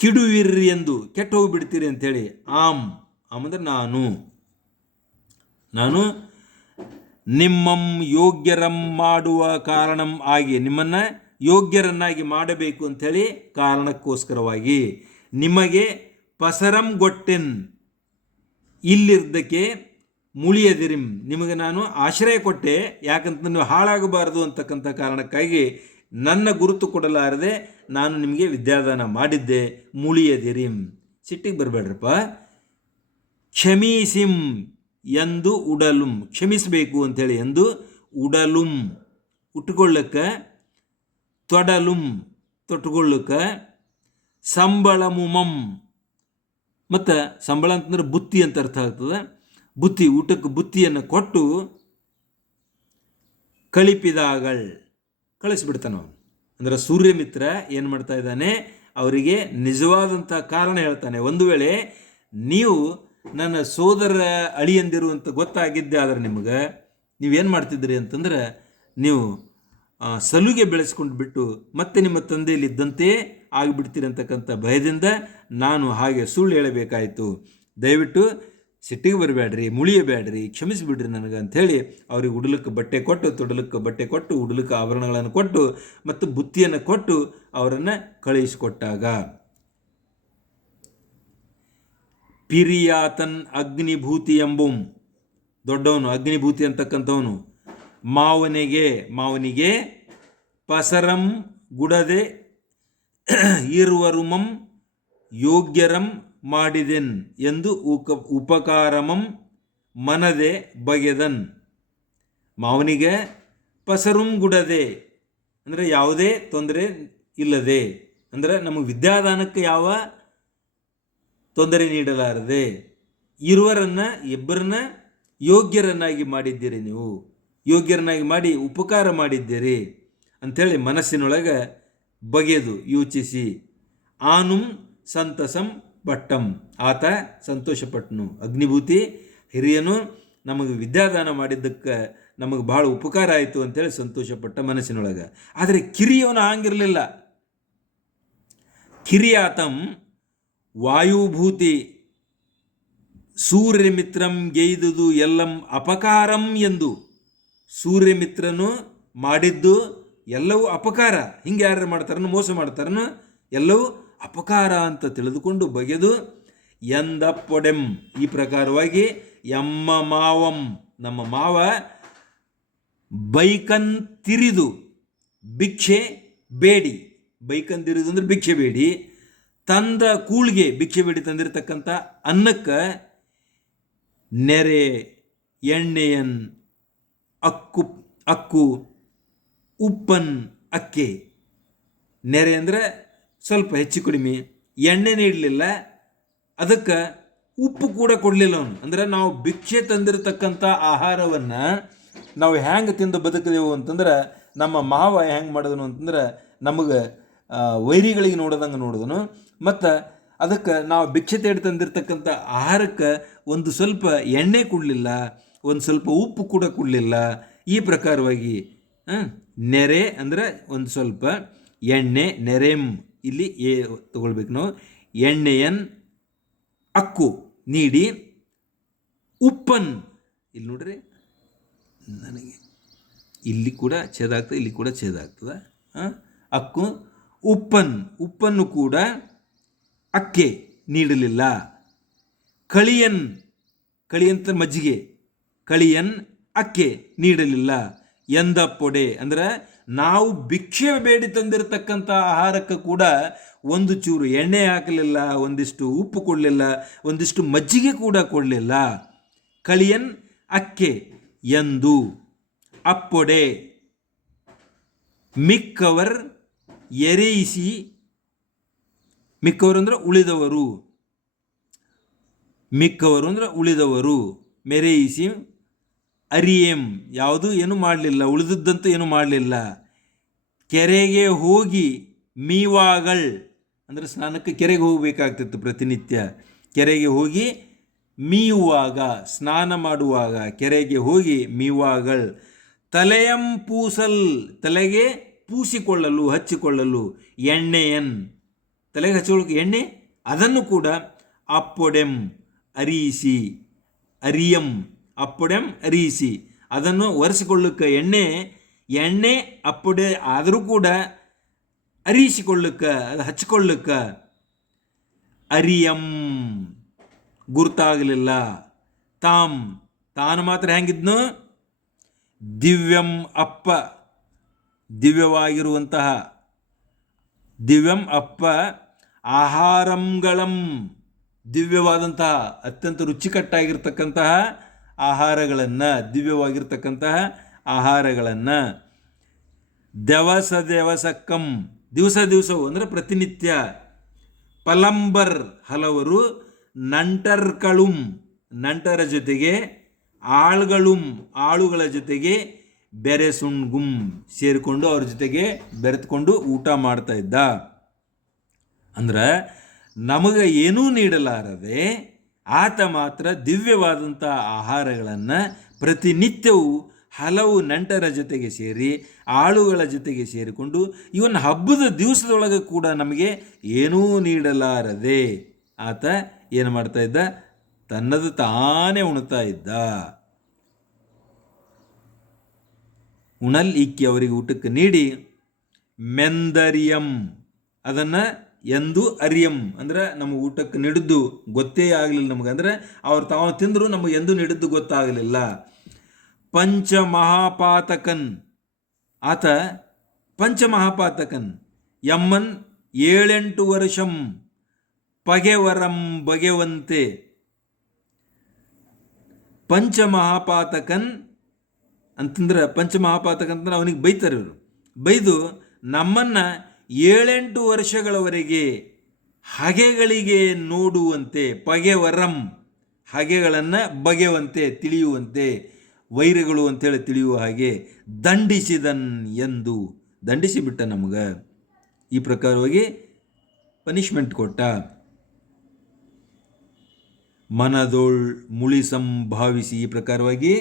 ಕಿಡುವಿರ್ರಿ ಎಂದು ಕೆಟ್ಟು ಹೋಗಿಬಿಡ್ತೀರಿ ಅಂಥೇಳಿ. ಆಮ್ ಅಂದರೆ ನಾನು ನಿಮ್ಮಂ ಯೋಗ್ಯರಂ ಮಾಡುವ ಕಾರಣಂ ಆಗಿ, ನಿಮ್ಮನ್ನು ಯೋಗ್ಯರನ್ನಾಗಿ ಮಾಡಬೇಕು ಅಂಥೇಳಿ ಕಾರಣಕ್ಕೋಸ್ಕರವಾಗಿ, ನಿಮಗೆ ಪಸರಂ ಗೊಟ್ಟೆನ್ ಇಲ್ಲಿರ್ದಕ್ಕೆ ಮುಳಿಯದಿರಿಂ, ನಿಮಗೆ ನಾನು ಆಶ್ರಯ ಕೊಟ್ಟೆ, ಯಾಕಂತ ನೀವು ಹಾಳಾಗಬಾರದು ಅಂತಕ್ಕಂಥ ಕಾರಣಕ್ಕಾಗಿ ನನ್ನ ಗುರುತು ಕೊಡಲಾರದೆ ನಾನು ನಿಮಗೆ ವಿದ್ಯಾದಾನ ಮಾಡಿದ್ದೆ. ಮುಳಿಯದಿರಿಂ, ಸಿಟ್ಟಿಗೆ ಬರಬೇಡ್ರಪ್ಪ. ಕ್ಷಮಿಸಿಂ ಎಂದು ಉಡಲುಂ, ಕ್ಷಮಿಸಬೇಕು ಅಂಥೇಳಿ. ಎಂದು ಉಡಲುಂ ಉಟ್ಕೊಳ್ಳಕ್ಕೆ, ತೊಡಲುಂ ತೊಟ್ಕೊಳ್ಳಕ್ಕೆ, ಸಂಬಳಮುಮಂ, ಮತ್ತು ಸಂಬಳ ಅಂತಂದ್ರೆ ಬುತ್ತಿ ಅಂತ ಅರ್ಥ ಆಗ್ತದೆ. ಬುತ್ತಿ, ಊಟಕ್ಕೆ ಬುತ್ತಿಯನ್ನು ಕೊಟ್ಟು ಕಳಿಪಿದಾಗಳ್, ಕಳಿಸ್ಬಿಡ್ತಾನೆ ಅವನು. ಅಂದರೆ ಸೂರ್ಯಮಿತ್ರ ಏನು ಮಾಡ್ತಾ ಇದ್ದಾನೆ, ಅವರಿಗೆ ನಿಜವಾದಂಥ ಕಾರಣ ಹೇಳ್ತಾನೆ. ಒಂದು ವೇಳೆ ನೀವು ನನ್ನ ಸೋದರ ಅಳಿಯಂದಿರು ಅಂತ ಗೊತ್ತಾಗಿದ್ದೆ ಆದರೆ ನಿಮಗೆ, ನೀವೇನು ಮಾಡ್ತಿದ್ರಿ ಅಂತಂದ್ರೆ, ನೀವು ಸಲುಗೆ ಬೆಳೆಸ್ಕೊಂಡು ಬಿಟ್ಟು ಮತ್ತೆ ನಿಮ್ಮ ತಂದೆಯಲ್ಲಿದ್ದಂತೆ ಆಗಿಬಿಡ್ತೀರಿ ಅಂತಕ್ಕಂಥ ಭಯದಿಂದ ನಾನು ಹಾಗೆ ಸುಳ್ಳು ಹೇಳಬೇಕಾಯಿತು. ದಯವಿಟ್ಟು ಸಿಟ್ಟಿಗೆ ಬರಬೇಡ್ರಿ, ಮುಳಿಯಬೇಡ್ರಿ, ಕ್ಷಮಿಸಿಬಿಡ್ರಿ ನನಗೆ ಅಂಥೇಳಿ ಅವ್ರಿಗೆ ಉಡಲಕ್ಕೆ ಬಟ್ಟೆ ಕೊಟ್ಟು, ತೊಡಲಕ್ಕೆ ಬಟ್ಟೆ ಕೊಟ್ಟು, ಉಡಲಕ್ಕೆ ಆಭರಣಗಳನ್ನು ಕೊಟ್ಟು ಮತ್ತು ಬುತ್ತಿಯನ್ನು ಕೊಟ್ಟು ಅವರನ್ನು ಕಳುಹಿಸಿಕೊಟ್ಟಾಗ, ಪಿರಿಯಾತನ್ ಅಗ್ನಿಭೂತಿ ಎಂಬುಂ, ದೊಡ್ಡವನು ಅಗ್ನಿಭೂತಿ ಅಂತಕ್ಕಂಥವನು, ಮಾವನಿಗೆ ಪಸರಂ ಗುಡದೆ ಇರುವರುಮಂ ಯೋಗ್ಯರಂ ಮಾಡಿದೆನ್ ಎಂದು ಉಪಕಾರಮಂ ಮನದೆ ಬಗೆದನ್. ಮಾವನಿಗೆ ಪಸರುಂ ಗುಡದೆ ಅಂದರೆ ಯಾವುದೇ ತೊಂದರೆ ಇಲ್ಲದೆ, ಅಂದರೆ ನಮಗೆ ವಿದ್ಯಾದಾನಕ್ಕೆ ಯಾವ ತೊಂದರೆ ನೀಡಲಾರದೆ, ಇಬ್ಬರನ್ನ ಯೋಗ್ಯರನ್ನಾಗಿ ಮಾಡಿದ್ದೀರಿ, ನೀವು ಯೋಗ್ಯರನ್ನಾಗಿ ಮಾಡಿ ಉಪಕಾರ ಮಾಡಿದ್ದೀರಿ ಅಂಥೇಳಿ ಮನಸ್ಸಿನೊಳಗೆ ಬಗೆದು ಯೋಚಿಸಿ, ಆನುಂ ಸಂತಸಂ ಪಟ್ಟಂ, ಆತ ಸಂತೋಷಪಟ್ಟನು. ಅಗ್ನಿಭೂತಿ ಹಿರಿಯನು ನಮಗೆ ವಿದ್ಯಾದಾನ ಮಾಡಿದ್ದಕ್ಕೆ ನಮಗೆ ಭಾಳ ಉಪಕಾರ ಆಯಿತು ಅಂತೇಳಿ ಸಂತೋಷಪಟ್ಟ ಮನಸ್ಸಿನೊಳಗೆ. ಆದರೆ ಕಿರಿಯವನು ಹಂಗಿರಲಿಲ್ಲ. ಕಿರಿಯಾತಂ ವಾಯುಭೂತಿ ಸೂರ್ಯಮಿತ್ರಂ ಗೆಯ್ದುದು ಎಲ್ಲಂ ಅಪಕಾರಂ ಎಂದು, ಸೂರ್ಯಮಿತ್ರನು ಮಾಡಿದ್ದು ಎಲ್ಲವೂ ಅಪಕಾರ. ಹಿಂಗೆ ಯಾರು ಮಾಡ್ತಾರನು, ಮೋಸ ಮಾಡ್ತಾರನು, ಎಲ್ಲವೂ ಅಪಕಾರ ಅಂತ ತಿಳಿದುಕೊಂಡು ಬಗೆದು, ಎಂದಪ್ಪೊಡೆಂ, ಈ ಪ್ರಕಾರವಾಗಿ ಎಮ್ಮ ಮಾವಂ, ನಮ್ಮ ಮಾವ ಬೈಕಂತಿರಿದು ಭಿಕ್ಷೆ ಬೇಡಿ, ಬೈಕಂತಿರಿದು ಅಂದರೆ ಭಿಕ್ಷೆ ಬೇಡಿ, ತಂದ ಕೂಳ್ಗೆ ಭಿಕ್ಷೆ ಬೇಡಿ ತಂದಿರತಕ್ಕಂಥ ಅನ್ನಕ್ಕೆ ನೆರೆ ಎಣ್ಣೆಯನ್ ಅಕ್ಕು ಉಪ್ಪನ್ ಅಕ್ಕೆ, ನೆರೆ ಅಂದರೆ ಸ್ವಲ್ಪ ಹೆಚ್ಚು ಕಡಿಮೆ, ಎಣ್ಣೆ ನೀಡಲಿಲ್ಲ, ಅದಕ್ಕೆ ಉಪ್ಪು ಕೂಡ ಕೊಡಲಿಲ್ಲ ಅವನು. ಅಂದರೆ ನಾವು ಭಿಕ್ಷೆ ತಂದಿರತಕ್ಕಂಥ ಆಹಾರವನ್ನು ನಾವು ಹ್ಯಾಂಗೆ ತಿಂದು ಬದುಕಿದೆವು ಅಂತಂದ್ರೆ, ನಮ್ಮ ಮಾವ ಹೆಂಗೆ ಮಾಡಿದನು ಅಂತಂದ್ರೆ ನಮಗೆ ವೈರಿಗಳಿಗೆ ನೋಡಿದನು. ಮತ್ತು ಅದಕ್ಕೆ ನಾವು ಭಿಕ್ಷೆ ತೇಡಿ ತಂದಿರತಕ್ಕಂಥ ಆಹಾರಕ್ಕೆ ಒಂದು ಸ್ವಲ್ಪ ಎಣ್ಣೆ ಕೊಡಲಿಲ್ಲ, ಒಂದು ಸ್ವಲ್ಪ ಉಪ್ಪು ಕೂಡ ಕೊಡಲಿಲ್ಲ. ಈ ಪ್ರಕಾರವಾಗಿ ನೆರೆ ಅಂದರೆ ಒಂದು ಸ್ವಲ್ಪ ಎಣ್ಣೆ, ನೆರೆಂ ಇಲ್ಲಿ ತಗೊಳ್ಬೇಕು ನಾವು, ಎಣ್ಣೆಯನ್ ಅಕ್ಕು ನೀಡಿ, ಉಪ್ಪನ್, ಇಲ್ಲಿ ನೋಡ್ರಿ ನನಗೆ ಇಲ್ಲಿ ಕೂಡ ಛೇದ ಆಗ್ತದೆ, ಇಲ್ಲಿ ಕೂಡ ಛೇದ ಆಗ್ತದೆ. ಅಕ್ಕು ಉಪ್ಪನ್ನು ಕೂಡ ಅಕ್ಕೆ ನೀಡಲಿಲ್ಲ. ಕಳಿಯಂತ ಮಜ್ಜಿಗೆ, ಕಳಿಯನ್ ಅಕ್ಕೆ ನೀಡಲಿಲ್ಲ. ಎಂದಪ್ಪೊಡೆ ಅಂದರೆ ನಾವು ಭಿಕ್ಷೆ ಬೇಡಿ ತಂದಿರತಕ್ಕಂಥ ಆಹಾರಕ್ಕೆ ಕೂಡ ಒಂದು ಚೂರು ಎಣ್ಣೆ ಹಾಕಲಿಲ್ಲ, ಒಂದಿಷ್ಟು ಉಪ್ಪು ಕೊಡಲಿಲ್ಲ, ಒಂದಿಷ್ಟು ಮಜ್ಜಿಗೆ ಕೂಡ ಕೊಡಲಿಲ್ಲ. ಕಳಿಯನ್ ಅಕ್ಕೆ ಎಂದು ಅಪ್ಪೊಡೆ ಮಿಕ್ಕವರ್ ಎರೆಯಿಸಿ, ಮಿಕ್ಕವರು ಅಂದರೆ ಉಳಿದವರು, ಮಿಕ್ಕವರು ಅಂದರೆ ಉಳಿದವರು, ಮೆರೆಯಿಸಿ ಅರಿಯೇಂ ಯಾವುದು ಏನು ಮಾಡಲಿಲ್ಲ, ಉಳಿದದ್ದಂತೂ ಏನು ಮಾಡಲಿಲ್ಲ. ಕೆರೆಗೆ ಹೋಗಿ ಮೀವಾಗಳ್ ಅಂದರೆ ಸ್ನಾನಕ್ಕೆ ಕೆರೆಗೆ ಹೋಗಬೇಕಾಗ್ತಿತ್ತು ಪ್ರತಿನಿತ್ಯ. ಕೆರೆಗೆ ಹೋಗಿ ಮೀಯುವಾಗ, ಸ್ನಾನ ಮಾಡುವಾಗ ಕೆರೆಗೆ ಹೋಗಿ ಮೀಯುವಾಗಳ್ ತಲೆಯಂ ಪೂಸಲ್, ತಲೆಗೆ ಪೂಸಿಕೊಳ್ಳಲು ಹಚ್ಚಿಕೊಳ್ಳಲು ಎಣ್ಣೆಯನ್, ತಲೆಗೆ ಹಚ್ಚಿಕೊಳ್ಳೋಕೆ ಎಣ್ಣೆ, ಅದನ್ನು ಕೂಡ ಅಪ್ಪೊಡೆಂ ಅರಿಯಿಸಿ, ಅರಿಯಂ ಅಪ್ಪೊಡೆಂ ಅರಿಯಿಸಿ, ಅದನ್ನು ಒರೆಸಿಕೊಳ್ಳಕ್ಕೆ ಎಣ್ಣೆ ಅಪ್ಪೊಡೆ ಆದರೂ ಕೂಡ ಅರಿಯಿಸಿಕೊಳ್ಳಕ್ಕೆ, ಅದು ಹಚ್ಕೊಳ್ಳಕ್ಕೆ ಅರಿಯಂ ಗುರ್ತಾಗಲಿಲ್ಲ. ತಾನು ಮಾತ್ರ ಹೆಂಗಿದ್ನು, ದಿವ್ಯಂ ಅಪ್ಪ, ದಿವ್ಯವಾಗಿರುವಂತಹ, ದಿವ್ಯಂ ಅಪ್ಪ ಆಹಾರಂಗಳಂ, ದಿವ್ಯವಾದಂತಹ ಅತ್ಯಂತ ರುಚಿಕಟ್ಟಾಗಿರ್ತಕ್ಕಂತಹ ಆಹಾರಗಳನ್ನು, ದಿವ್ಯವಾಗಿರ್ತಕ್ಕಂತಹ ಆಹಾರಗಳನ್ನು ದವಸಕ್ಕಂ, ದಿವಸವು ಅಂದರೆ ಪ್ರತಿನಿತ್ಯ, ಪಲಂಬರ್ ಹಲವರು, ನಂಟರ್ಕಳುಂ ನಂಟರ ಜೊತೆಗೆ, ಆಳುಗಳ ಜೊತೆಗೆ ಬೆರೆಸುಣ್ಗುಂ ಸೇರಿಕೊಂಡು ಅವ್ರ ಜೊತೆಗೆ ಬೆರೆತುಕೊಂಡು ಊಟ ಮಾಡ್ತಾ ಇದ್ದ. ಅಂದ್ರೆ ನಮಗೆ ಏನೂ ನೀಡಲಾರದೆ ಆತ ಮಾತ್ರ ದಿವ್ಯವಾದಂಥ ಆಹಾರಗಳನ್ನು ಪ್ರತಿನಿತ್ಯವೂ ಹಲವು ನೆಂಟರ ಜೊತೆಗೆ ಸೇರಿ, ಆಳುಗಳ ಜೊತೆಗೆ ಸೇರಿಕೊಂಡು, ಇವನ್ ಹಬ್ಬದ ದಿವಸದೊಳಗೆ ಕೂಡ ನಮಗೆ ಏನೂ ನೀಡಲಾರದೆ ಆತ ಏನು ಮಾಡ್ತಾ ಇದ್ದ, ತನ್ನದು ತಾನೇ ಉಣ್ತಾ ಇದ್ದ. ಉಣಲ್ ಇಕ್ಕಿ ಅವರಿಗೆ ಊಟಕ್ಕೆ ನೀಡಿ, ಮೆಂದರಿಯಂ ಅದನ್ನು ಎಂದು ಅರಿಯಂ ಅಂದರೆ ನಮಗೆ ಊಟಕ್ಕೆ ನೀಡಿದ್ದು ಗೊತ್ತೇ ಆಗಲಿಲ್ಲ ನಮಗೆ, ಅಂದರೆ ಅವ್ರು ತಾವು ತಿಂದರೂ ನಮಗೆ ಎಂದು ನೀಡಿದ್ದು ಗೊತ್ತಾಗಲಿಲ್ಲ. ಪಂಚಮಹಾಪಾತಕನ್, ಆತ ಪಂಚಮಹಾಪಾತಕನ್ ಯಮ್ಮನ್ 7-8 ವರ್ಷಂ ಪಗೆವರಂ ಬಗೆವಂತೆ. ಪಂಚಮಹಾಪಾತಕನ್ ಅಂತಂದ್ರೆ, ಪಂಚಮಹಾಪಾತಕ ಅಂತಂದ್ರೆ ಅವನಿಗೆ ಬೈತಾರೆ ಇವರು, ಬೈದು ನಮ್ಮನ್ನು 7-8 ವರ್ಷಗಳವರೆಗೆ ಹಗೆಗಳಿಗೆ ನೋಡುವಂತೆ, ಪಗೆವರಂ ಹಗೆಗಳನ್ನು ಬಗೆವಂತೆ ತಿಳಿಯುವಂತೆ, ವೈರಗಳು ಅಂತೇಳಿ ತಿಳಿಯುವ ಹಾಗೆ ದಂಡಿಸಿದನ್ ಎಂದು ದಂಡಿಸಿಬಿಟ್ಟ ನಮಗೆ. ಈ ಪ್ರಕಾರವಾಗಿ ಪನಿಷ್ಮೆಂಟ್ ಕೊಟ್ಟ. ಮನದೋಳ್ ಮುಳಿಸಂ ಭಾವಿಸಿ, ಈ ಪ್ರಕಾರವಾಗಿ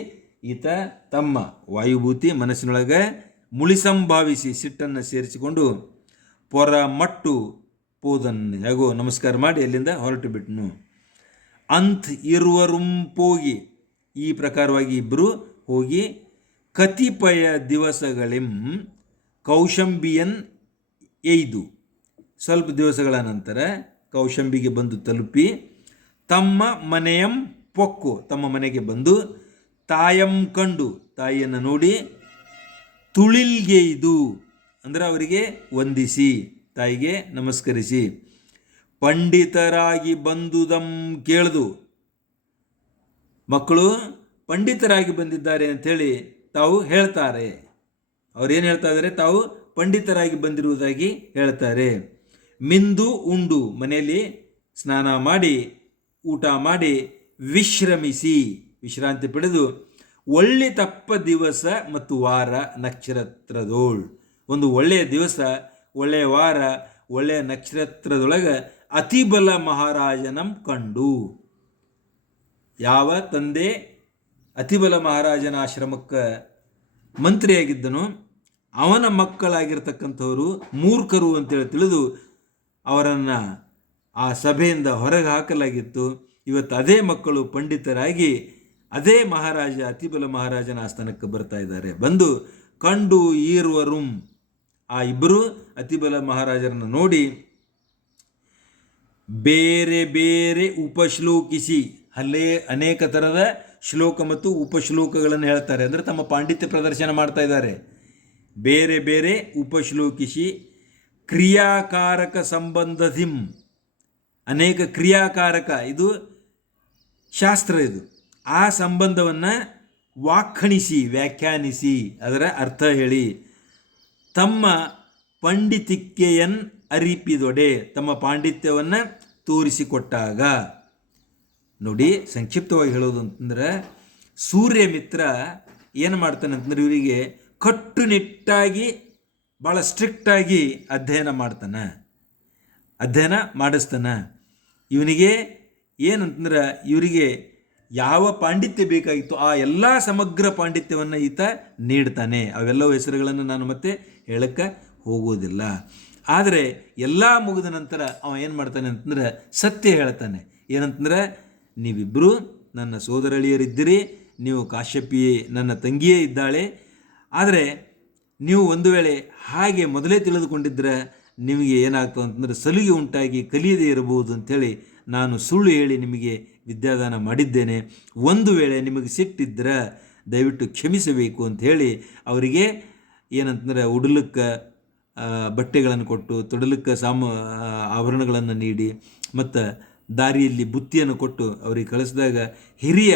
ಈತ ತಮ್ಮ ವಾಯುಭೂತಿ ಮನಸ್ಸಿನೊಳಗೆ ಮುಳಿಸಂಭಾವಿಸಿ ಸಿಟ್ಟನ್ನು ಸೇರಿಸಿಕೊಂಡು ಪೊರ ಮಟ್ಟು ಪೋದನ್ ಹೇಗೋ ನಮಸ್ಕಾರ ಮಾಡಿ ಅಲ್ಲಿಂದ ಹೊರಟು ಬಿಟ್ನು. ಅಂತ್ ಇರುವರುಂ ಪೋಗಿ, ಈ ಪ್ರಕಾರವಾಗಿ ಇಬ್ಬರು ಹೋಗಿ ಕತಿಪಯ ದಿವಸಗಳಿಂ ಕೌಶಂಬಿಯನ್ ಎಯ್ದು, ಸ್ವಲ್ಪ ದಿವಸಗಳ ನಂತರ ಕೌಶಂಬಿಗೆ ಬಂದು ತಲುಪಿ, ತಮ್ಮ ಮನೆಯಂ ಪೊಕ್ಕು ತಮ್ಮ ಮನೆಗೆ ಬಂದು, ತಾಯಂ ಕಂಡು ತಾಯಿಯನ್ನು ನೋಡಿ, ತುಳಿಲ್ಗೆಯ್ದು ಅಂದರೆ ಅವರಿಗೆ ವಂದಿಸಿ, ತಾಯಿಗೆ ನಮಸ್ಕರಿಸಿ, ಪಂಡಿತರಾಗಿ ಬಂದುದಂ ಕೇಳ್ದು, ಮಕ್ಕಳು ಪಂಡಿತರಾಗಿ ಬಂದಿದ್ದಾರೆ ಅಂಥೇಳಿ ತಾವು ಹೇಳ್ತಾರೆ. ಅವ್ರೇನು ಹೇಳ್ತಾ ಇದ್ದಾರೆ, ತಾವು ಪಂಡಿತರಾಗಿ ಬಂದಿರುವುದಾಗಿ ಹೇಳ್ತಾರೆ. ಮಿಂದು ಉಂಡು, ಮನೆಯಲ್ಲಿ ಸ್ನಾನ ಮಾಡಿ ಊಟ ಮಾಡಿ ವಿಶ್ರಾಂತಿ ಪಡೆದು, ಒಳ್ಳೆ ತಪ್ಪ ದಿವಸ ಮತ್ತು ವಾರ ನಕ್ಷತ್ರದೋಳ್, ಒಂದು ಒಳ್ಳೆಯ ದಿವಸ, ಒಳ್ಳೆಯ ವಾರ, ಒಳ್ಳೆಯ ನಕ್ಷತ್ರದೊಳಗೆ ಅತಿಬಲ ಮಹಾರಾಜನಂ ಕಂಡು. ಯಾವ ತಂದೆ ಅತಿಬಲ ಮಹಾರಾಜನ ಆಶ್ರಮಕ್ಕೆ ಮಂತ್ರಿಯಾಗಿದ್ದನೋ ಅವನ ಮಕ್ಕಳಾಗಿರ್ತಕ್ಕಂಥವರು ಮೂರ್ಖರು ಅಂತೇಳಿ ತಿಳಿದು ಅವರನ್ನು ಆ ಸಭೆಯಿಂದ ಹೊರಗೆ ಹಾಕಲಾಗಿತ್ತು. ಇವತ್ತು ಅದೇ ಮಕ್ಕಳು ಪಂಡಿತರಾಗಿ ಅದೇ ಮಹಾರಾಜ ಅತಿಬಲ ಮಹಾರಾಜನ ಆಸ್ಥಾನಕ್ಕೆ ಬರ್ತಾ ಇದ್ದಾರೆ. ಬಂದು ಕಂಡು ಈರ್ವರುಂ, ಆ ಇಬ್ಬರು ಅತಿಬಲ ಮಹಾರಾಜರನ್ನು ನೋಡಿ ಬೇರೆ ಬೇರೆ ಉಪಶ್ಲೋಕಿಸಿ, ಅಲ್ಲೇ ಅನೇಕ ಥರದ ಶ್ಲೋಕ ಮತ್ತು ಉಪಶ್ಲೋಕಗಳನ್ನು ಹೇಳ್ತಾರೆ. ಅಂದರೆ ತಮ್ಮ ಪಾಂಡಿತ್ಯ ಪ್ರದರ್ಶನ ಮಾಡ್ತಾ ಇದ್ದಾರೆ. ಬೇರೆ ಬೇರೆ ಉಪಶ್ಲೋಕಿಸಿ ಕ್ರಿಯಾಕಾರಕ ಸಂಬಂಧದಿಂ, ಅನೇಕ ಕ್ರಿಯಾಕಾರಕ, ಇದು ಶಾಸ್ತ್ರ, ಇದು ಆ ಸಂಬಂಧವನ್ನು ವಾಖಣಿಸಿ ವ್ಯಾಖ್ಯಾನಿಸಿ ಅದರ ಅರ್ಥ ಹೇಳಿ, ತಮ್ಮ ಪಂಡಿತಿಕೆಯನ್ ಅರಿಪಿದೊಡೆ, ತಮ್ಮ ಪಾಂಡಿತ್ಯವನ್ನು ತೋರಿಸಿಕೊಟ್ಟಾಗ. ನೋಡಿ, ಸಂಕ್ಷಿಪ್ತವಾಗಿ ಹೇಳೋದು ಅಂತಂದ್ರೆ, ಸೂರ್ಯಮಿತ್ರ ಏನು ಮಾಡ್ತಾನೆ ಅಂತಂದ್ರೆ ಇವರಿಗೆ ಕಟ್ಟುನಿಟ್ಟಾಗಿ ಭಾಳ ಸ್ಟ್ರಿಕ್ಟಾಗಿ ಅಧ್ಯಯನ ಮಾಡ್ತಾನೆ. ಅಧ್ಯಯನ ಮಾಡಿಸ್ತಾನೆ. ಇವನಿಗೆ ಏನಂತಂದ್ರೆ ಇವರಿಗೆ ಯಾವ ಪಾಂಡಿತ್ಯ ಬೇಕಾಗಿತ್ತು ಆ ಎಲ್ಲ ಸಮಗ್ರ ಪಾಂಡಿತ್ಯವನ್ನು ಈತ ನೀಡ್ತಾನೆ. ಅವೆಲ್ಲವೂ ಹೆಸರುಗಳನ್ನು ನಾನು ಮತ್ತೆ ಹೇಳಕ್ಕೆ ಹೋಗೋದಿಲ್ಲ. ಆದರೆ ಎಲ್ಲ ಮುಗಿದ ನಂತರ ಅವ ಏನು ಮಾಡ್ತಾನೆ ಅಂತಂದ್ರೆ ಸತ್ಯ ಹೇಳ್ತಾನೆ. ಏನಂತಂದ್ರೆ ನೀವಿಬ್ಬರು ನನ್ನ ಸೋದರಳಿಯರಿದ್ದೀರಿ, ನೀವು ಕಾಶ್ಯಪಿಯೇ ನನ್ನ ತಂಗಿಯೇ ಇದ್ದಾಳೆ. ಆದರೆ ನೀವು ಒಂದು ವೇಳೆ ಹಾಗೆ ಮೊದಲೇ ತಿಳಿದುಕೊಂಡಿದ್ದರೆ ನಿಮಗೆ ಏನಾಗ್ತದೆ ಅಂತಂದರೆ ಸಲುಗೆ ಉಂಟಾಗಿ ಕಲಿಯದೇ ಇರಬಹುದು ಅಂಥೇಳಿ ನಾನು ಸುಳ್ಳು ಹೇಳಿ ನಿಮಗೆ ವಿದ್ಯಾದಾನ ಮಾಡಿದ್ದೇನೆ. ಒಂದು ವೇಳೆ ನಿಮಗೆ ಸಿಟ್ಟಿದ್ದರೆ ದಯವಿಟ್ಟು ಕ್ಷಮಿಸಬೇಕು ಅಂಥೇಳಿ ಅವರಿಗೆ ಏನಂತಂದರೆ ಉಡಲಕ್ಕೆ ಬಟ್ಟೆಗಳನ್ನು ಕೊಟ್ಟು ತೊಡಲಕ್ಕೆ ಆಭರಣಗಳನ್ನು ನೀಡಿ ಮತ್ತು ದಾರಿಯಲ್ಲಿ ಬುತ್ತಿಯನ್ನು ಕೊಟ್ಟು ಅವರಿಗೆ ಕಳಿಸಿದಾಗ ಹಿರಿಯ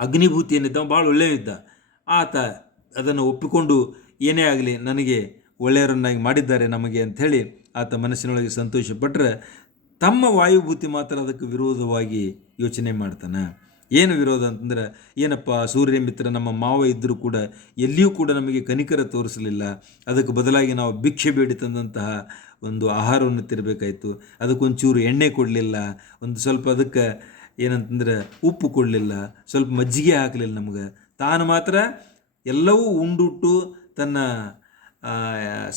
ಅಗ್ನಿಭೂತಿಯನ್ನಿದ್ದ ಭಾಳ ಒಳ್ಳೆಯವಿದ್ದ ಆತ ಅದನ್ನು ಒಪ್ಪಿಕೊಂಡು ಏನೇ ಆಗಲಿ ನನಗೆ ಒಳ್ಳೆಯವರನ್ನಾಗಿ ಮಾಡಿದ್ದಾರೆ ನಮಗೆ ಅಂಥೇಳಿ ಆತ ಮನಸ್ಸಿನೊಳಗೆ ಸಂತೋಷಪಟ್ಟರೆ ತಮ್ಮ ವಾಯುಭೂತಿ ಮಾತ್ರ ಅದಕ್ಕೆ ವಿರೋಧವಾಗಿ ಯೋಚನೆ ಮಾಡ್ತಾನೆ. ಏನು ವಿರೋಧ ಅಂತಂದ್ರೆ ಏನಪ್ಪ ಸೂರ್ಯ ಮಿತ್ರ ನಮ್ಮ ಮಾವ ಇದ್ದರೂ ಕೂಡ ಎಲ್ಲಿಯೂ ಕೂಡ ನಮಗೆ ಕನಿಕರ ತೋರಿಸಲಿಲ್ಲ, ಅದಕ್ಕೆ ಬದಲಾಗಿ ನಾವು ಭಿಕ್ಷೆ ಬೇಡಿ ತಂದಂತಹ ಒಂದು ಆಹಾರವನ್ನು ತಿರಬೇಕಾಯಿತು, ಅದಕ್ಕೊಂಚೂರು ಎಣ್ಣೆ ಕೊಡಲಿಲ್ಲ, ಒಂದು ಸ್ವಲ್ಪ ಅದಕ್ಕೆ ಏನಂತಂದ್ರೆ ಉಪ್ಪು ಕೊಡಲಿಲ್ಲ, ಸ್ವಲ್ಪ ಮಜ್ಜಿಗೆ ಹಾಕಲಿಲ್ಲ ನಮಗೆ. ತಾನು ಮಾತ್ರ ಎಲ್ಲವೂ ಉಂಡುಟ್ಟು ತನ್ನ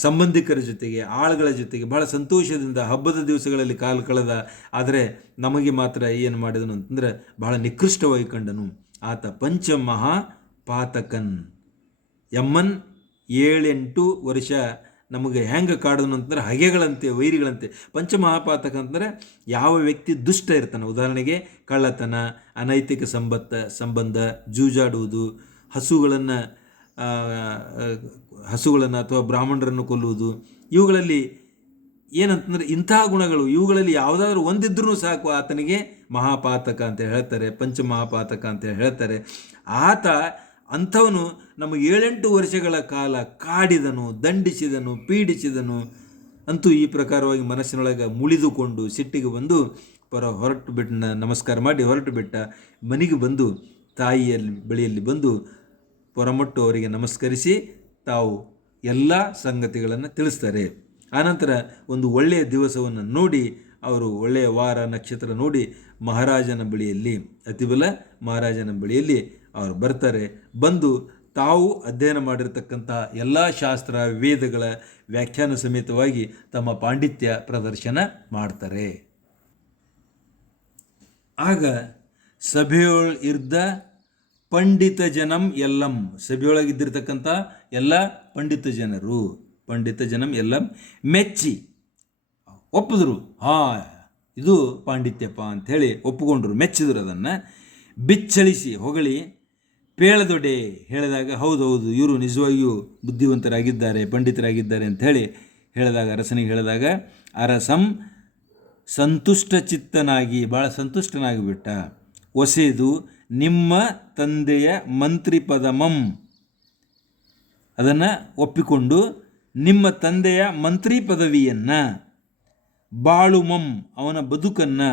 ಸಂಬಂಧಿಕರ ಜೊತೆಗೆ ಆಳುಗಳ ಜೊತೆಗೆ ಬಹಳ ಸಂತೋಷದಿಂದ ಹಬ್ಬದ ದಿವಸಗಳಲ್ಲಿ ಕಾಲ ಕಳೆದ. ಆದರೆ ನಮಗೆ ಮಾತ್ರ ಏನು ಮಾಡಿದನು ಅಂತಂದರೆ ಬಹಳ ನಿಕೃಷ್ಟವಾಗಿ ಕಂಡನು. ಆತ ಪಂಚಮಹಾಪಾತಕನ್ ಎಮ್ಮನ್ 7-8 ವರ್ಷ ನಮಗೆ ಹೆಂಗೆ ಕಾಡಿದನು ಅಂತಂದ್ರೆ ಹಗೆಗಳಂತೆ ವೈರಿಗಳಂತೆ. ಪಂಚಮಹಾಪಾತಕ ಅಂತಂದರೆ ಯಾವ ವ್ಯಕ್ತಿ ದುಷ್ಟ ಇರ್ತಾನೆ, ಉದಾಹರಣೆಗೆ ಕಳ್ಳತನ, ಅನೈತಿಕ ಸಂಬಂಧ, ಜೂಜಾಡುವುದು, ಹಸುಗಳನ್ನು ಅಥವಾ ಬ್ರಾಹ್ಮಣರನ್ನು ಕೊಲ್ಲುವುದು, ಇವುಗಳಲ್ಲಿ ಏನಂತಂದರೆ ಇಂತಹ ಗುಣಗಳು ಇವುಗಳಲ್ಲಿ ಯಾವುದಾದ್ರೂ ಒಂದಿದ್ರೂ ಸಾಕು ಆತನಿಗೆ ಮಹಾಪಾತಕ ಅಂತ ಹೇಳ್ತಾರೆ, ಪಂಚಮಹಾಪಾತಕ ಅಂತ ಹೇಳ್ತಾರೆ. ಆತ ಅಂಥವನು ನಮಗೆ 7-8 ವರ್ಷಗಳ ಕಾಲ ಕಾಡಿದನು, ದಂಡಿಸಿದನು, ಪೀಡಿಸಿದನು. ಅಂತೂ ಈ ಪ್ರಕಾರವಾಗಿ ಮನಸ್ಸಿನೊಳಗೆ ಮುಳಿದುಕೊಂಡು ಸಿಟ್ಟಿಗೆ ಬಂದು ಹೊರಟು ಬಿಟ್ಟ, ನಮಸ್ಕಾರ ಮಾಡಿ ಹೊರಟು ಬಿಟ್ಟ. ಮನೆಗೆ ಬಂದು ತಾಯಿಯಲ್ಲಿ ಬಳಿಯಲ್ಲಿ ಬಂದು ಪೊರಮಟ್ಟು ಅವರಿಗೆ ನಮಸ್ಕರಿಸಿ ತಾವು ಎಲ್ಲ ಸಂಗತಿಗಳನ್ನು ತಿಳಿಸ್ತಾರೆ. ಆನಂತರ ಒಂದು ಒಳ್ಳೆಯ ದಿವಸವನ್ನು ನೋಡಿ ಅವರು ಒಳ್ಳೆಯ ವಾರ ನಕ್ಷತ್ರ ನೋಡಿ ಮಹಾರಾಜನ ಬಳಿಯಲ್ಲಿ ಅತಿಬಲ ಮಹಾರಾಜನ ಬಳಿಯಲ್ಲಿ ಅವರು ಬರ್ತಾರೆ. ಬಂದು ತಾವು ಅಧ್ಯಯನ ಮಾಡಿರ್ತಕ್ಕಂಥ ಎಲ್ಲ ಶಾಸ್ತ್ರ ವೇದಗಳ ವ್ಯಾಖ್ಯಾನ ಸಮೇತವಾಗಿ ತಮ್ಮ ಪಾಂಡಿತ್ಯ ಪ್ರದರ್ಶನ ಮಾಡ್ತಾರೆ. ಆಗ ಸಭೆಯೊಳ ಇರ್ದ ಪಂಡಿತ ಜನಂ ಎಲ್ಲಂ, ಸಭೆಯೊಳಗಿದ್ದಿರ್ತಕ್ಕಂಥ ಎಲ್ಲ ಪಂಡಿತ ಜನಂ ಎಲ್ಲಂ ಮೆಚ್ಚಿ ಒಪ್ಪಿದ್ರು. ಇದು ಪಾಂಡಿತ್ಯಪ್ಪ ಅಂಥೇಳಿ ಒಪ್ಪಿಕೊಂಡ್ರು, ಮೆಚ್ಚಿದ್ರು. ಅದನ್ನು ಬಿಚ್ಚಳಿಸಿ ಹೊಗಳಿ ಪೇಳದೊಡೆ ಹೇಳಿದಾಗ ಹೌದೌದು ಇವರು ನಿಜವಾಗಿಯೂ ಬುದ್ಧಿವಂತರಾಗಿದ್ದಾರೆ, ಪಂಡಿತರಾಗಿದ್ದಾರೆ ಅಂಥೇಳಿ ಹೇಳಿದಾಗ ಅರಸನಿಗೆ ಹೇಳಿದಾಗ ಅರಸಂ ಸಂತುಷ್ಟ ಚಿತ್ತನಾಗಿ ಭಾಳ ಸಂತುಷ್ಟನಾಗಿಬಿಟ್ಟ. ಒಸೆದು ನಿಮ್ಮ ತಂದೆಯ ಮಂತ್ರಿ ಪದಮಂ, ಅದನ್ನು ಒಪ್ಪಿಕೊಂಡು ನಿಮ್ಮ ತಂದೆಯ ಮಂತ್ರಿ ಪದವಿಯನ್ನು, ಬಾಳುಮಂ ಅವನ ಬದುಕನ್ನು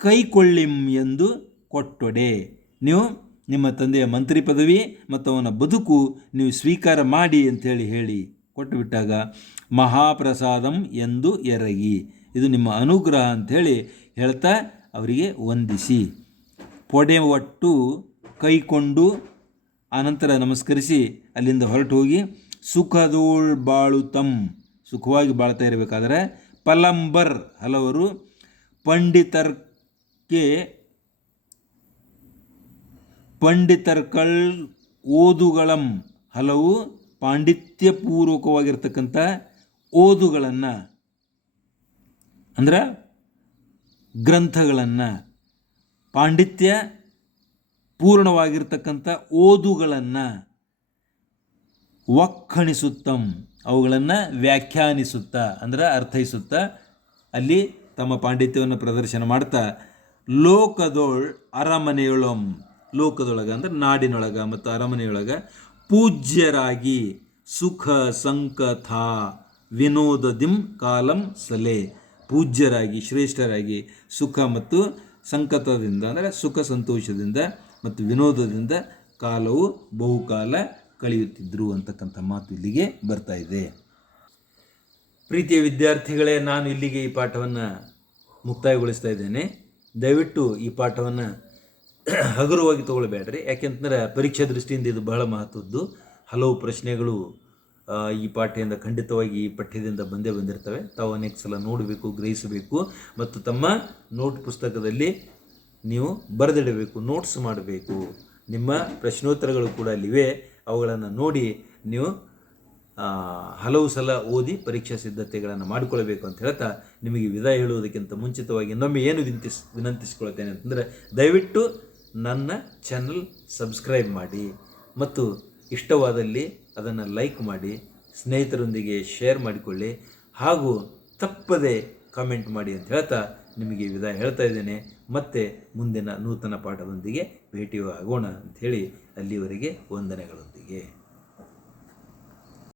ಕೈಕೊಳ್ಳಿಂ ಎಂದು ಕೊಟ್ಟೊಡೆ. ನೀವು ನಿಮ್ಮ ತಂದೆಯ ಮಂತ್ರಿ ಪದವಿ ಮತ್ತು ಅವನ ಬದುಕು ನೀವು ಸ್ವೀಕಾರ ಮಾಡಿ ಅಂಥೇಳಿ ಹೇಳಿ ಕೊಟ್ಟು ಬಿಟ್ಟಾಗ ಮಹಾಪ್ರಸಾದಂ ಎಂದು ಎರಗಿ, ಇದು ನಿಮ್ಮ ಅನುಗ್ರಹ ಅಂಥೇಳಿ ಹೇಳ್ತಾ ಅವರಿಗೆ ವಂದಿಸಿ ಪೊಡೆ ಒಟ್ಟು ಕೈಕೊಂಡು ಆನಂತರ ನಮಸ್ಕರಿಸಿ ಅಲ್ಲಿಂದ ಹೊರಟು ಹೋಗಿ ಸುಖದೋಳ್ ಬಾಳುತಂ, ಸುಖವಾಗಿ ಬಾಳ್ತಾ ಇರಬೇಕಾದ್ರೆ ಪಲಂಬರ್ ಹಲವರು ಪಂಡಿತರ್ಕಳ್ ಓದುಗಳಂ, ಹಲವು ಪಾಂಡಿತ್ಯಪೂರ್ವಕವಾಗಿರ್ತಕ್ಕಂಥ ಓದುಗಳನ್ನು ಅಂದ್ರೆ ಗ್ರಂಥಗಳನ್ನು, ಪಾಂಡಿತ್ಯ ಪೂರ್ಣವಾಗಿರ್ತಕ್ಕಂಥ ಓದುಗಳನ್ನು ವಕ್ಕಣಿಸುತ್ತಂ, ಅವುಗಳನ್ನು ವ್ಯಾಖ್ಯಾನಿಸುತ್ತಾ ಅಂದ್ರೆ ಅರ್ಥೈಸುತ್ತಾ ಅಲ್ಲಿ ತಮ್ಮ ಪಾಂಡಿತ್ಯವನ್ನು ಪ್ರದರ್ಶನ ಮಾಡ್ತಾ ಲೋಕದೊಳ್ ಅರಮನೆಯೊಳಂ, ಲೋಕದೊಳಗೆ ಅಂದರೆ ನಾಡಿನೊಳಗೆ ಮತ್ತು ಅರಮನೆಯೊಳಗೆ ಪೂಜ್ಯರಾಗಿ ಸುಖ ಸಂಕಥ ವಿನೋದದಿಂ ಕಾಲಂ ಸಲೆ, ಪೂಜ್ಯರಾಗಿ ಶ್ರೇಷ್ಠರಾಗಿ ಸುಖ ಮತ್ತು ಸಂಕತದಿಂದ ಅಂದರೆ ಸುಖ ಸಂತೋಷದಿಂದ ಮತ್ತು ವಿನೋದದಿಂದ ಕಾಲವು ಬಹುಕಾಲ ಕಳೆಯುತ್ತಿದ್ದರು ಅಂತಕ್ಕಂಥ ಮಾತು ಇಲ್ಲಿಗೆ ಬರ್ತಾ ಇದೆ. ಪ್ರೀತಿಯ ವಿದ್ಯಾರ್ಥಿಗಳೇ, ನಾನು ಇಲ್ಲಿಗೆ ಈ ಪಾಠವನ್ನು ಮುಕ್ತಾಯಗೊಳಿಸ್ತಾ ಇದ್ದೇನೆ. ದಯವಿಟ್ಟು ಈ ಪಾಠವನ್ನು ಹಗುರವಾಗಿ ತೊಗೊಳ್ಬೇಡ್ರಿ. ಯಾಕೆಂತಂದ್ರೆ ಪರೀಕ್ಷೆ ದೃಷ್ಟಿಯಿಂದ ಇದು ಬಹಳ ಮಹತ್ವದ್ದು. ಹಲವು ಪ್ರಶ್ನೆಗಳು ಈ ಪಾಠದಿಂದ ಖಂಡಿತವಾಗಿ ಈ ಪಠ್ಯದಿಂದ ಬಂದಿರ್ತವೆ. ತಾವು ಅನೇಕ ಸಲ ನೋಡಬೇಕು, ಗ್ರಹಿಸಬೇಕು ಮತ್ತು ತಮ್ಮ ನೋಟ್ ಪುಸ್ತಕದಲ್ಲಿ ನೀವು ಬರೆದಿಡಬೇಕು, ನೋಟ್ಸ್ ಮಾಡಬೇಕು. ನಿಮ್ಮ ಪ್ರಶ್ನೋತ್ತರಗಳು ಕೂಡ ಅಲ್ಲಿವೆ, ಅವುಗಳನ್ನು ನೋಡಿ ನೀವು ಹಲವು ಸಲ ಓದಿ ಪರೀಕ್ಷಾ ಸಿದ್ಧತೆಗಳನ್ನು ಮಾಡಿಕೊಳ್ಬೇಕು ಅಂತ ಹೇಳ್ತಾ ನಿಮಗೆ ವಿದಾಯ ಹೇಳುವುದಕ್ಕಿಂತ ಮುಂಚಿತವಾಗಿ ಇನ್ನೊಮ್ಮೆ ಏನು ವಿನಂತಿಸಿಕೊಳ್ತೇನೆ ಅಂತಂದರೆ, ದಯವಿಟ್ಟು ನನ್ನ ಚಾನಲ್ ಸಬ್ಸ್ಕ್ರೈಬ್ ಮಾಡಿ ಮತ್ತು ಇಷ್ಟವಾದಲ್ಲಿ ಅದನ್ನು ಲೈಕ್ ಮಾಡಿ, ಸ್ನೇಹಿತರೊಂದಿಗೆ ಶೇರ್ ಮಾಡಿಕೊಳ್ಳಿ ಹಾಗೂ ತಪ್ಪದೆ ಕಾಮೆಂಟ್ ಮಾಡಿ ಅಂತ ಹೇಳ್ತಾ ನಿಮಗೆ ವಿದಾಯ ಹೇಳ್ತಾ ಇದ್ದೇನೆ. ಮತ್ತೆ ಮುಂದಿನ ನೂತನ ಪಾಠದೊಂದಿಗೆ ಭೇಟಿಯಾಗೋಣ ಅಂಥೇಳಿ ಅಲ್ಲಿವರೆಗೆ ವಂದನೆಗಳೊಂದಿಗೆ.